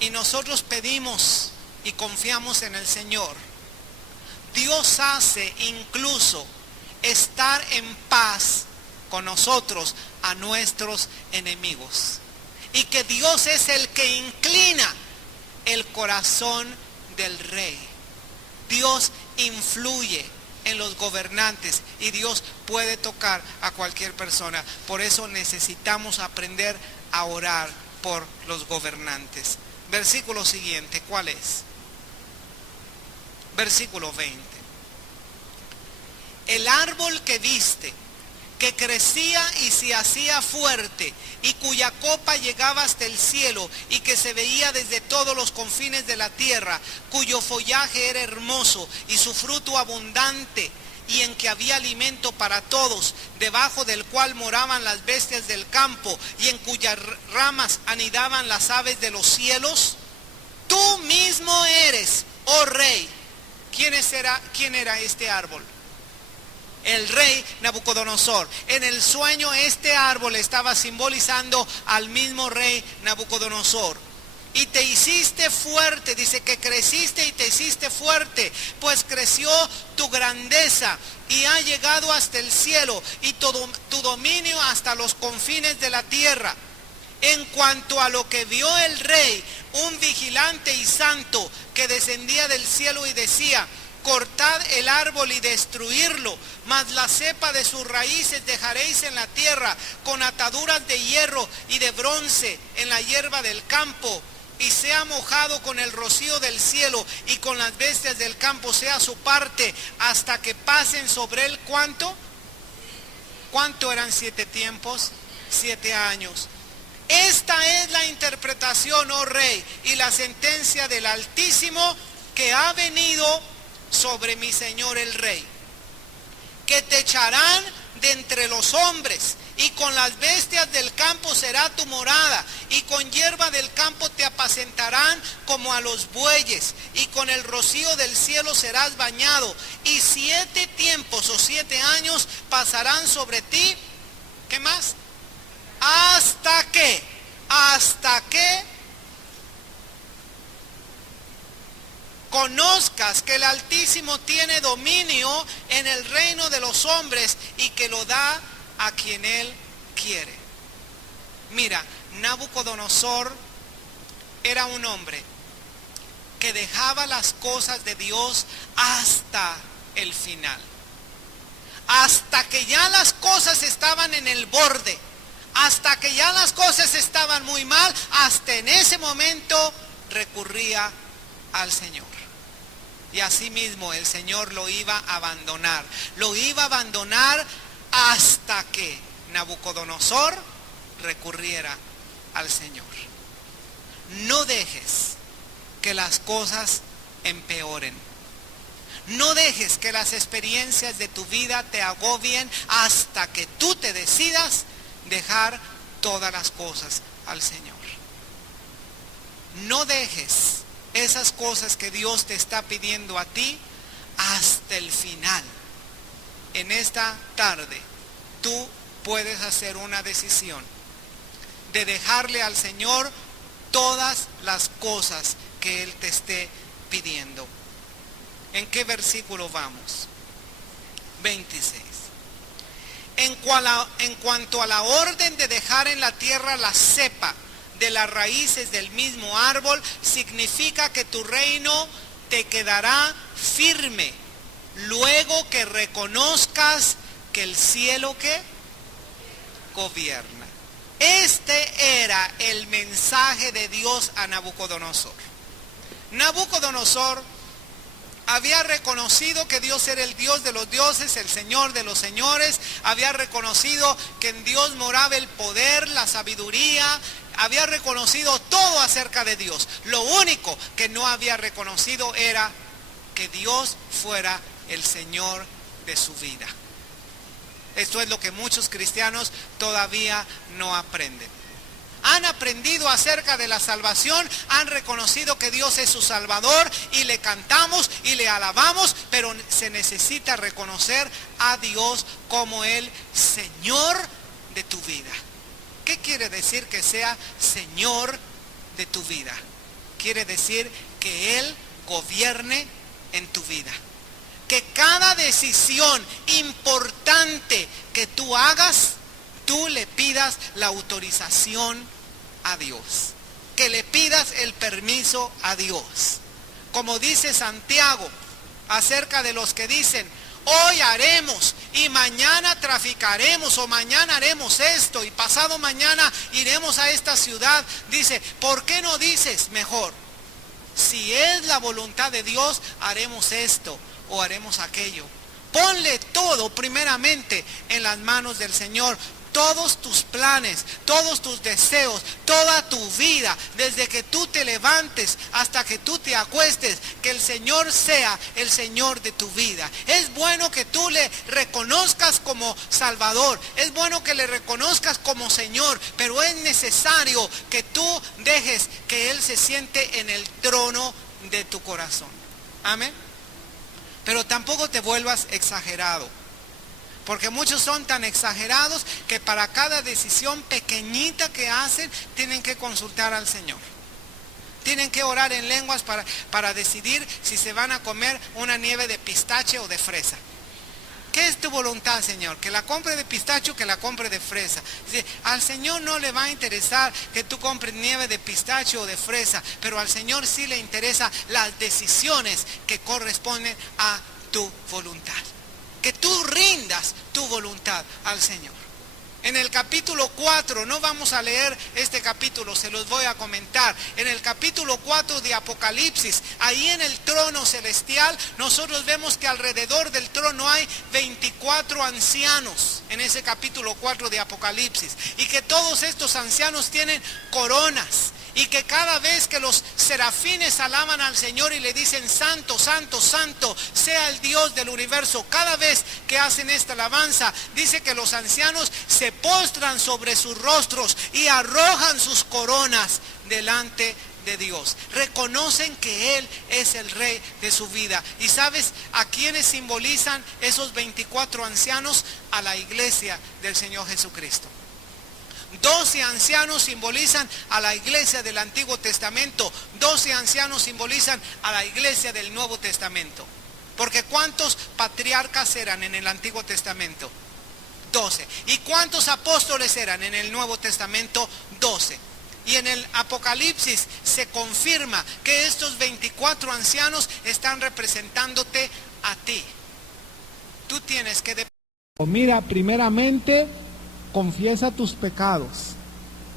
y nosotros pedimos y confiamos en el Señor, Dios hace incluso estar en paz con nosotros a nuestros enemigos. Y que Dios es el que inclina el corazón del rey. Dios influye en los gobernantes y Dios puede tocar a cualquier persona. Por eso necesitamos aprender a orar por los gobernantes. Versículo siguiente, ¿cuál es? Versículo 20. El árbol que viste, que crecía y se hacía fuerte, y cuya copa llegaba hasta el cielo, y que se veía desde todos los confines de la tierra, cuyo follaje era hermoso, y su fruto abundante, y en que había alimento para todos, debajo del cual moraban las bestias del campo, y en cuyas ramas anidaban las aves de los cielos. Tú mismo eres, oh rey. ¿Quién era este árbol? El rey Nabucodonosor. En el sueño este árbol estaba simbolizando al mismo rey Nabucodonosor. Y te hiciste fuerte, dice que creciste y te hiciste fuerte, pues creció tu grandeza y ha llegado hasta el cielo y todo tu dominio hasta los confines de la tierra. En cuanto a lo que vio el rey, un vigilante y santo que descendía del cielo y decía: cortad el árbol y destruirlo, mas la cepa de sus raíces dejaréis en la tierra, con ataduras de hierro y de bronce en la hierba del campo, y sea mojado con el rocío del cielo, y con las bestias del campo sea su parte, hasta que pasen sobre él. ¿Cuánto? ¿Cuánto eran 7 tiempos? 7 años. Esta es la interpretación, oh rey, y la sentencia del Altísimo que ha venido sobre mi señor el rey, que te echarán de entre los hombres, y con las bestias del campo será tu morada, y con hierba del campo te apacentarán como a los bueyes, y con el rocío del cielo serás bañado, y 7 tiempos o 7 años pasarán sobre ti. ¿Qué más? ¿Hasta qué? ¿Hasta qué? Conozcas que el Altísimo tiene dominio en el reino de los hombres y que lo da a quien Él quiere. Mira, Nabucodonosor era un hombre que dejaba las cosas de Dios hasta el final. Hasta que ya las cosas estaban en el borde, hasta que ya las cosas estaban muy mal, hasta en ese momento recurría al Señor. Y así mismo el Señor lo iba a abandonar. Lo iba a abandonar hasta que Nabucodonosor recurriera al Señor. No dejes que las cosas empeoren. No dejes que las experiencias de tu vida te agobien hasta que tú te decidas dejar todas las cosas al Señor. No dejes esas cosas que Dios te está pidiendo a ti hasta el final. En esta tarde tú puedes hacer una decisión de dejarle al Señor todas las cosas que Él te esté pidiendo. ¿En qué versículo vamos? 26. En cuanto a la orden de dejar en la tierra la cepa de las raíces del mismo árbol, significa que tu reino te quedará firme, luego que reconozcas que el cielo que gobierna. Este era el mensaje de Dios a Nabucodonosor. Nabucodonosor había reconocido que Dios era el Dios de los dioses, el Señor de los señores. Había reconocido que en Dios moraba el poder, la sabiduría. Había reconocido todo acerca de Dios. Lo único que no había reconocido era que Dios fuera el Señor de su vida. Esto es lo que muchos cristianos todavía no aprenden. Han aprendido acerca de la salvación, han reconocido que Dios es su Salvador y le cantamos y le alabamos, pero se necesita reconocer a Dios como el Señor de tu vida. ¿Qué quiere decir que sea Señor de tu vida? Quiere decir que Él gobierne en tu vida. Que cada decisión importante que tú hagas, tú le pidas la autorización a Dios. Que le pidas el permiso a Dios. Como dice Santiago acerca de los que dicen, hoy haremos y mañana traficaremos, o mañana haremos esto y pasado mañana iremos a esta ciudad. Dice, ¿por qué no dices mejor? Si es la voluntad de Dios, haremos esto o haremos aquello. Ponle todo primeramente en las manos del Señor. Todos tus planes, todos tus deseos, toda tu vida, desde que tú te levantes hasta que tú te acuestes, que el Señor sea el Señor de tu vida. Es bueno que tú le reconozcas como Salvador, es bueno que le reconozcas como Señor, pero es necesario que tú dejes que Él se siente en el trono de tu corazón. Amén. Pero tampoco te vuelvas exagerado. Porque muchos son tan exagerados que para cada decisión pequeñita que hacen, tienen que consultar al Señor. Tienen que orar en lenguas para decidir si se van a comer una nieve de pistache o de fresa. ¿Qué es tu voluntad, Señor? ¿Que la compre de pistache o que la compre de fresa? Al Señor no le va a interesar que tú compres nieve de pistache o de fresa, pero al Señor sí le interesa las decisiones que corresponden a tu voluntad. Que tú rindas tu voluntad al Señor. En el capítulo 4, no vamos a leer este capítulo, se los voy a comentar. En el capítulo 4 de Apocalipsis, ahí en el trono celestial, nosotros vemos que alrededor del trono hay 24 ancianos. En ese capítulo 4 de Apocalipsis. Y que todos estos ancianos tienen coronas. Y que cada vez que los serafines alaban al Señor y le dicen santo, santo, santo sea el Dios del universo, cada vez que hacen esta alabanza, dice que los ancianos se postran sobre sus rostros y arrojan sus coronas delante de Dios. Reconocen que Él es el Rey de su vida. ¿Y sabes a quiénes simbolizan esos 24 ancianos? A la iglesia del Señor Jesucristo. 12 ancianos simbolizan a la iglesia del Antiguo Testamento. 12 ancianos simbolizan a la iglesia del Nuevo Testamento. Porque ¿cuántos patriarcas eran en el Antiguo Testamento? 12. ¿Y cuántos apóstoles eran en el Nuevo Testamento? 12. Y en el Apocalipsis se confirma que estos 24 ancianos están representándote a ti. Tú tienes que... Mira, primeramente, confiesa tus pecados,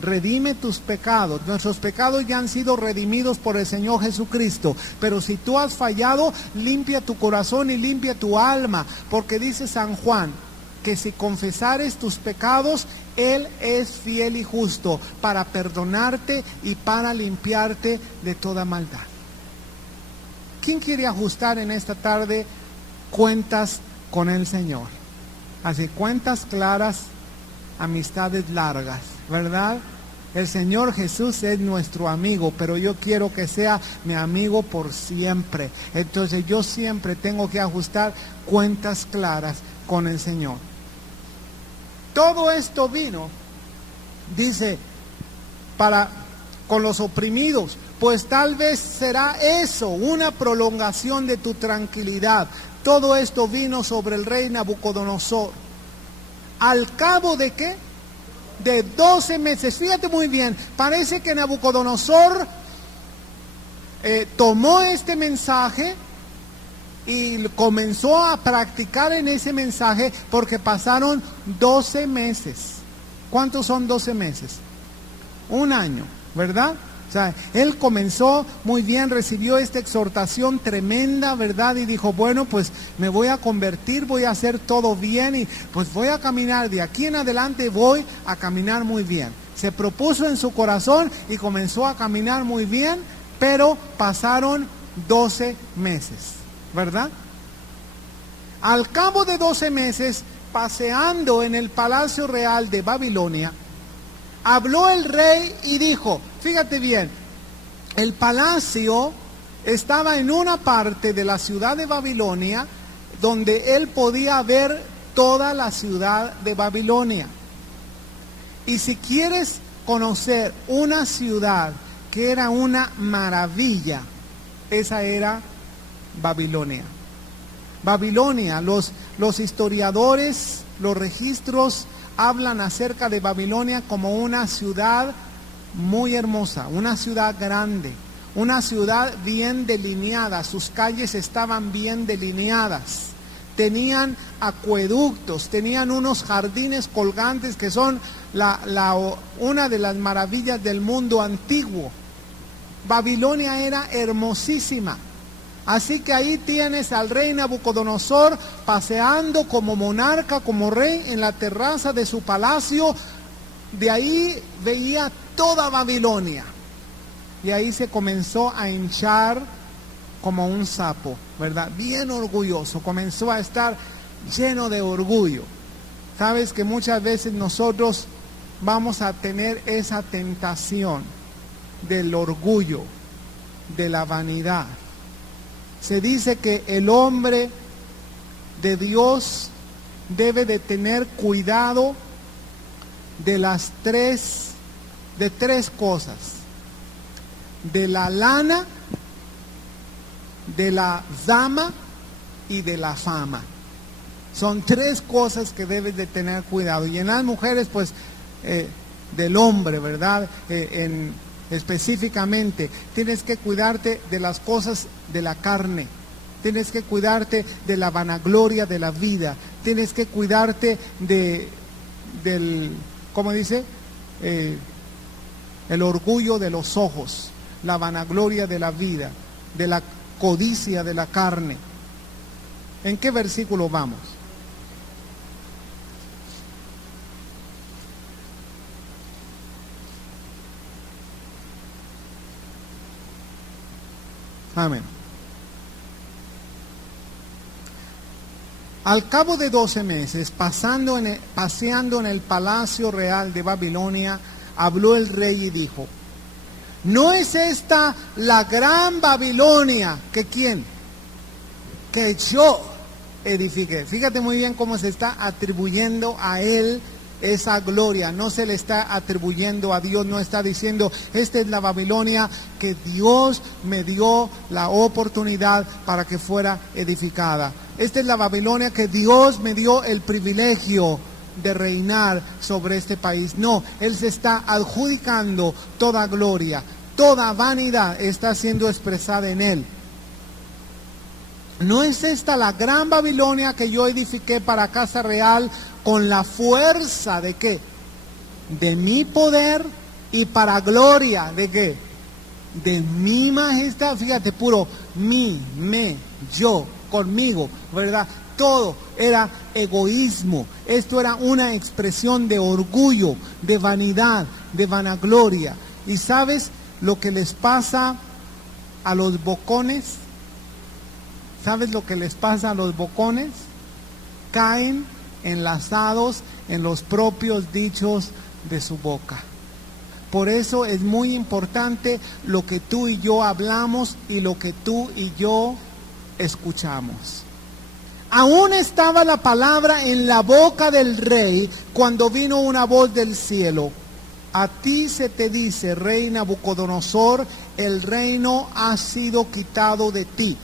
redime tus pecados. Nuestros pecados ya han sido redimidos por el Señor Jesucristo, pero si tú has fallado, limpia tu corazón y limpia tu alma, porque dice San Juan, que si confesares tus pecados, Él es fiel y justo para perdonarte y para limpiarte de toda maldad. ¿Quién quiere ajustar en esta tarde cuentas con el Señor? Así, cuentas claras, amistades largas, ¿verdad? El Señor Jesús es nuestro amigo, pero yo quiero que sea mi amigo por siempre. Entonces yo siempre tengo que ajustar cuentas claras con el Señor. Todo esto vino, dice, con los oprimidos, pues tal vez será eso, una prolongación de tu tranquilidad. Todo esto vino sobre el rey Nabucodonosor. ¿Al cabo de qué? De 12 meses. Fíjate muy bien, parece que Nabucodonosor tomó este mensaje y comenzó a practicar en ese mensaje porque pasaron 12 meses. ¿Cuántos son 12 meses? Un año, ¿verdad? O sea, él comenzó muy bien, recibió esta exhortación tremenda, ¿verdad? Y dijo, bueno, pues me voy a convertir, voy a hacer todo bien y pues voy a caminar, de aquí en adelante voy a caminar muy bien. Se propuso en su corazón y comenzó a caminar muy bien, pero pasaron 12 meses, ¿verdad? Al cabo de 12 meses, paseando en el palacio real de Babilonia, habló el rey y dijo, fíjate bien, el palacio estaba en una parte de la ciudad de Babilonia donde él podía ver toda la ciudad de Babilonia. Y si quieres conocer una ciudad que era una maravilla, esa era Babilonia. Babilonia, los historiadores, los registros hablan acerca de Babilonia como una ciudad muy hermosa, una ciudad grande, una ciudad bien delineada. Sus calles estaban bien delineadas, tenían acueductos, tenían unos jardines colgantes que son una de las maravillas del mundo antiguo. Babilonia era hermosísima. Así que ahí tienes al rey Nabucodonosor paseando como monarca, como rey en la terraza de su palacio. De ahí veía toda Babilonia. Y ahí se comenzó a hinchar como un sapo, ¿verdad? Bien orgulloso, comenzó a estar lleno de orgullo. Sabes que muchas veces nosotros vamos a tener esa tentación del orgullo, de la vanidad. Se dice que el hombre de Dios debe de tener cuidado de tres cosas: de la lana, de la dama y de la fama. Son tres cosas que debes de tener cuidado. Y en las mujeres, pues, del hombre, ¿verdad? Específicamente, tienes que cuidarte de las cosas de la carne, tienes que cuidarte de la vanagloria de la vida, tienes que cuidarte del, ¿cómo dice? El orgullo de los ojos, la vanagloria de la vida, de la codicia de la carne. ¿En qué versículo vamos? Amén. Al cabo de 12 meses, paseando en el palacio real de Babilonia, habló el rey y dijo: ¿no es esta la gran Babilonia que quién? Que yo edifiqué. Fíjate muy bien cómo se está atribuyendo a él esa gloria. No se le está atribuyendo a Dios, no está diciendo: esta es la Babilonia que Dios me dio la oportunidad para que fuera edificada. Esta es la Babilonia que Dios me dio el privilegio de reinar sobre este país. No, él se está adjudicando toda gloria, toda vanidad está siendo expresada en él. ¿No es esta la gran Babilonia que yo edifiqué para casa real con la fuerza de qué? De mi poder y para gloria de qué? De mi majestad. Fíjate, puro mí, me, yo, conmigo, ¿verdad? Todo era egoísmo. Esto era una expresión de orgullo, de vanidad, de vanagloria. ¿Y sabes lo que les pasa a los bocones? ¿Sabes lo que les pasa a los bocones? Caen enlazados en los propios dichos de su boca. Por eso es muy importante lo que tú y yo hablamos y lo que tú y yo escuchamos. Aún estaba la palabra en la boca del rey cuando vino una voz del cielo: a ti se te dice, rey Nabucodonosor, el reino ha sido quitado de ti,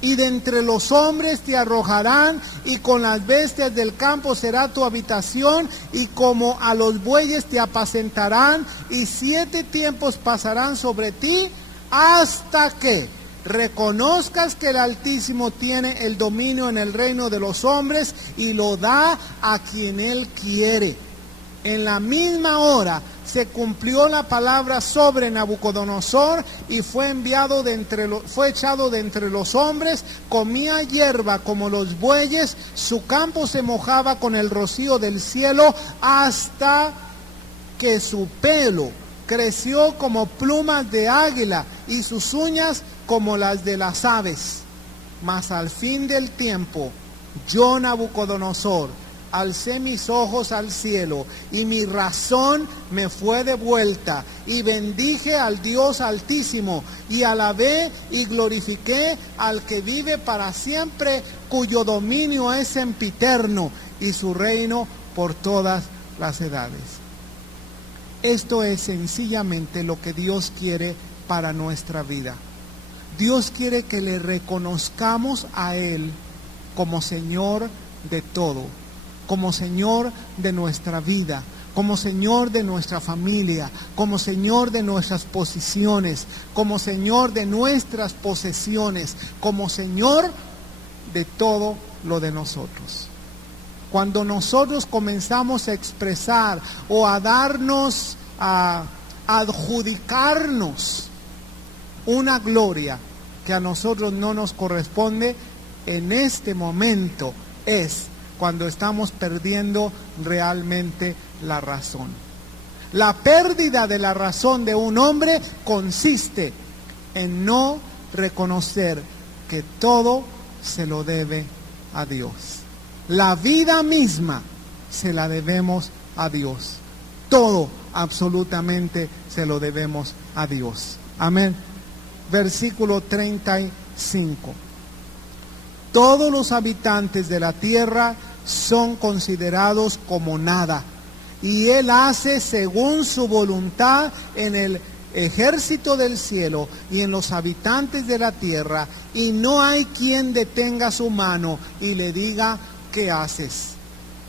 y de entre los hombres te arrojarán, y con las bestias del campo será tu habitación, y como a los bueyes te apacentarán, y 7 tiempos pasarán sobre ti, hasta que reconozcas que el Altísimo tiene el dominio en el reino de los hombres y lo da a quien él quiere. En la misma hora se cumplió la palabra sobre Nabucodonosor y fue echado de entre los hombres, comía hierba como los bueyes, su campo se mojaba con el rocío del cielo, hasta que su pelo creció como plumas de águila y sus uñas como las de las aves. Mas al fin del tiempo, yo, Nabucodonosor, alcé mis ojos al cielo y mi razón me fue devuelta, y bendije al Dios Altísimo, y alabé y glorifiqué al que vive para siempre, cuyo dominio es sempiterno y su reino por todas las edades. Esto es sencillamente lo que Dios quiere para nuestra vida. Dios quiere que le reconozcamos a Él como Señor de todo, como Señor de nuestra vida, como Señor de nuestra familia, como Señor de nuestras posiciones, como Señor de nuestras posesiones, como Señor de todo lo de nosotros. Cuando nosotros comenzamos a expresar o a darnos, a adjudicarnos una gloria que a nosotros no nos corresponde, en este momento es cuando estamos perdiendo realmente la razón. La pérdida de la razón de un hombre consiste en no reconocer que todo se lo debe a Dios. La vida misma se la debemos a Dios. Todo absolutamente se lo debemos a Dios. Amén. Versículo 35. Todos los habitantes de la tierra son considerados como nada, y Él hace según su voluntad en el ejército del cielo y en los habitantes de la tierra, y no hay quien detenga su mano y le diga: ¿qué haces?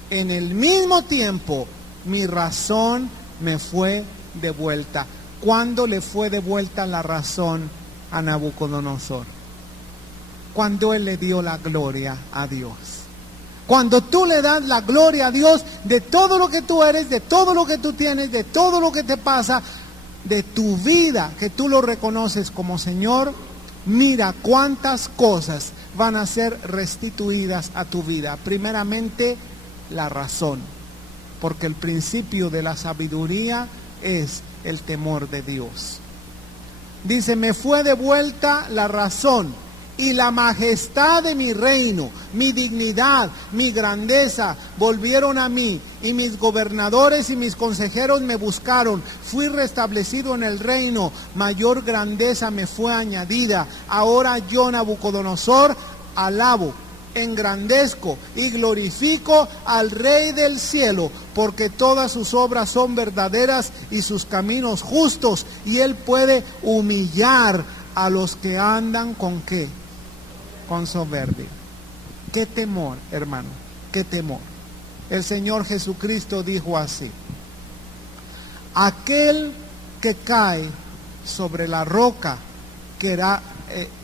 En el mismo tiempo mi razón me fue devuelta. ¿Cuándo le fue devuelta la razón a Nabucodonosor? Cuando él le dio la gloria a Dios. Cuando tú le das la gloria a Dios de todo lo que tú eres, de todo lo que tú tienes, de todo lo que te pasa, de tu vida, que tú lo reconoces como Señor, mira cuántas cosas van a ser restituidas a tu vida. Primeramente, la razón, porque el principio de la sabiduría es el temor de Dios. Dice: me fue devuelta la razón y la majestad de mi reino, mi dignidad, mi grandeza volvieron a mí, y mis gobernadores y mis consejeros me buscaron. Fui restablecido en el reino, mayor grandeza me fue añadida. Ahora yo, Nabucodonosor, alabo, engrandezco y glorifico al Rey del cielo, porque todas sus obras son verdaderas y sus caminos justos, y Él puede humillar a los que andan ¿con qué? Con soberbia. Qué temor, hermano, qué temor. El Señor Jesucristo dijo así: aquel que cae sobre la roca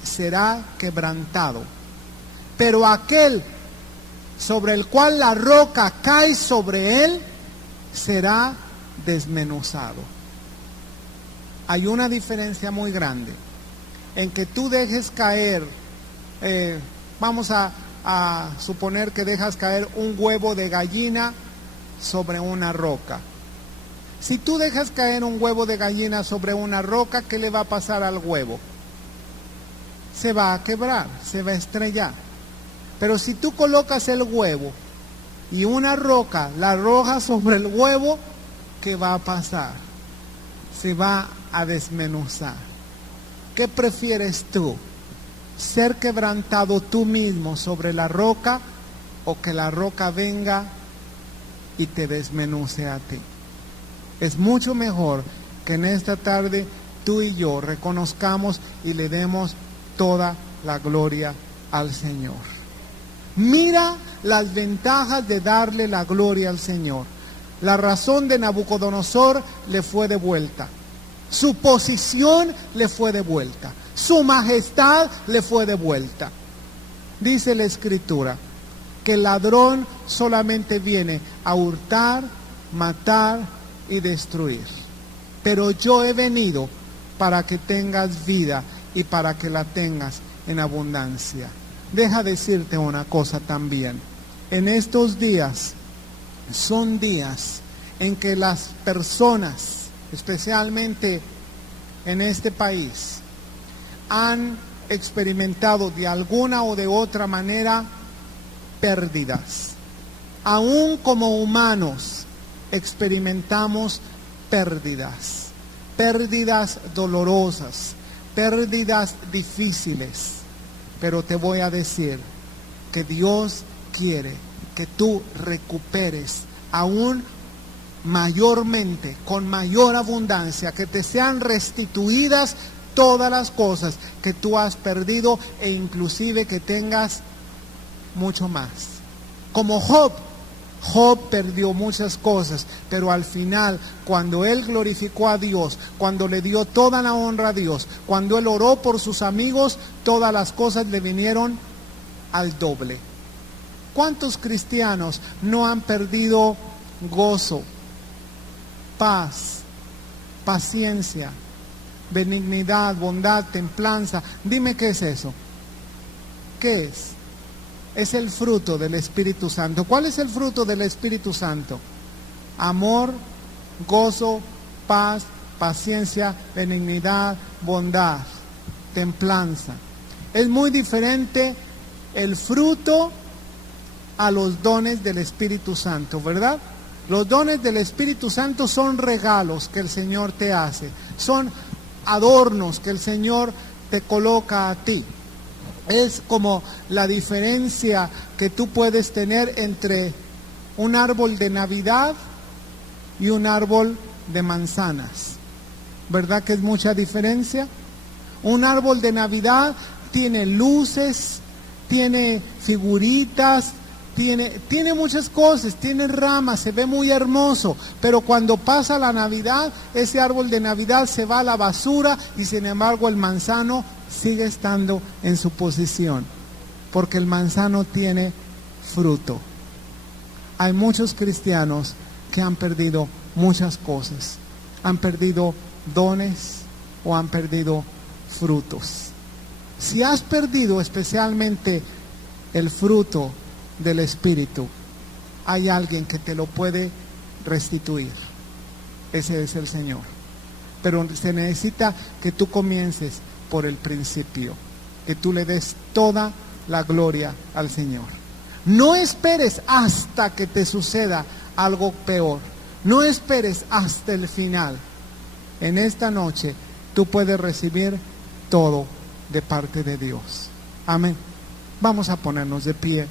será quebrantado, pero aquel sobre el cual la roca cae sobre él será desmenuzado. Hay una diferencia muy grande en que tú dejes caer, vamos a suponer que dejas caer un huevo de gallina sobre una roca. Si tú dejas caer un huevo de gallina sobre una roca, ¿qué le va a pasar al huevo? Se va a quebrar, se va a estrellar. Pero si tú colocas el huevo y una roca la arrojas sobre el huevo, ¿qué va a pasar? Se va a desmenuzar. ¿Qué prefieres tú? ¿Ser quebrantado tú mismo sobre la roca, o que la roca venga y te desmenuce a ti? Es mucho mejor que en esta tarde tú y yo reconozcamos y le demos toda la gloria al Señor. Mira las ventajas de darle la gloria al Señor. La razón de Nabucodonosor le fue devuelta. Su posición le fue devuelta. Su majestad le fue devuelta. Dice la Escritura que el ladrón solamente viene a hurtar, matar y destruir. Pero yo he venido para que tengas vida y para que la tengas en abundancia. Deja decirte una cosa también. En estos días son días en que las personas, especialmente en este país, han experimentado de alguna o de otra manera pérdidas. Aún como humanos experimentamos pérdidas, pérdidas dolorosas, pérdidas difíciles. Pero te voy a decir que Dios quiere que tú recuperes aún mayormente, con mayor abundancia, que te sean restituidas todas las cosas que tú has perdido e inclusive que tengas mucho más. Como Job perdió muchas cosas, pero al final, cuando él glorificó a Dios, cuando le dio toda la honra a Dios, cuando él oró por sus amigos, todas las cosas le vinieron al doble. ¿Cuántos cristianos no han perdido gozo, paz, paciencia, benignidad, bondad, templanza? Dime qué es eso. ¿Qué es? Es el fruto del Espíritu Santo. ¿Cuál es el fruto del Espíritu Santo? Amor, gozo, paz, paciencia, benignidad, bondad, templanza. Es muy diferente el fruto a los dones del Espíritu Santo, ¿verdad? Los dones del Espíritu Santo son regalos que el Señor te hace, son adornos que el Señor te coloca a ti. Es como la diferencia que tú puedes tener entre un árbol de Navidad y un árbol de manzanas. ¿Verdad que es mucha diferencia? Un árbol de Navidad tiene luces, tiene figuritas, tiene muchas cosas, tiene ramas, se ve muy hermoso, pero cuando pasa la Navidad, ese árbol de Navidad se va a la basura y sin embargo el manzano sigue estando en su posición, porque el manzano tiene fruto. Hay muchos cristianos que han perdido muchas cosas, han perdido dones o han perdido frutos. Si has perdido especialmente el fruto del Espíritu, hay alguien que te lo puede restituir. Ese es el Señor. Pero se necesita que tú comiences por el principio, que tú le des toda la gloria al Señor. No esperes hasta que te suceda algo peor. No esperes hasta el final. En esta noche tú puedes recibir todo de parte de Dios. Amén. Vamos a ponernos de pie.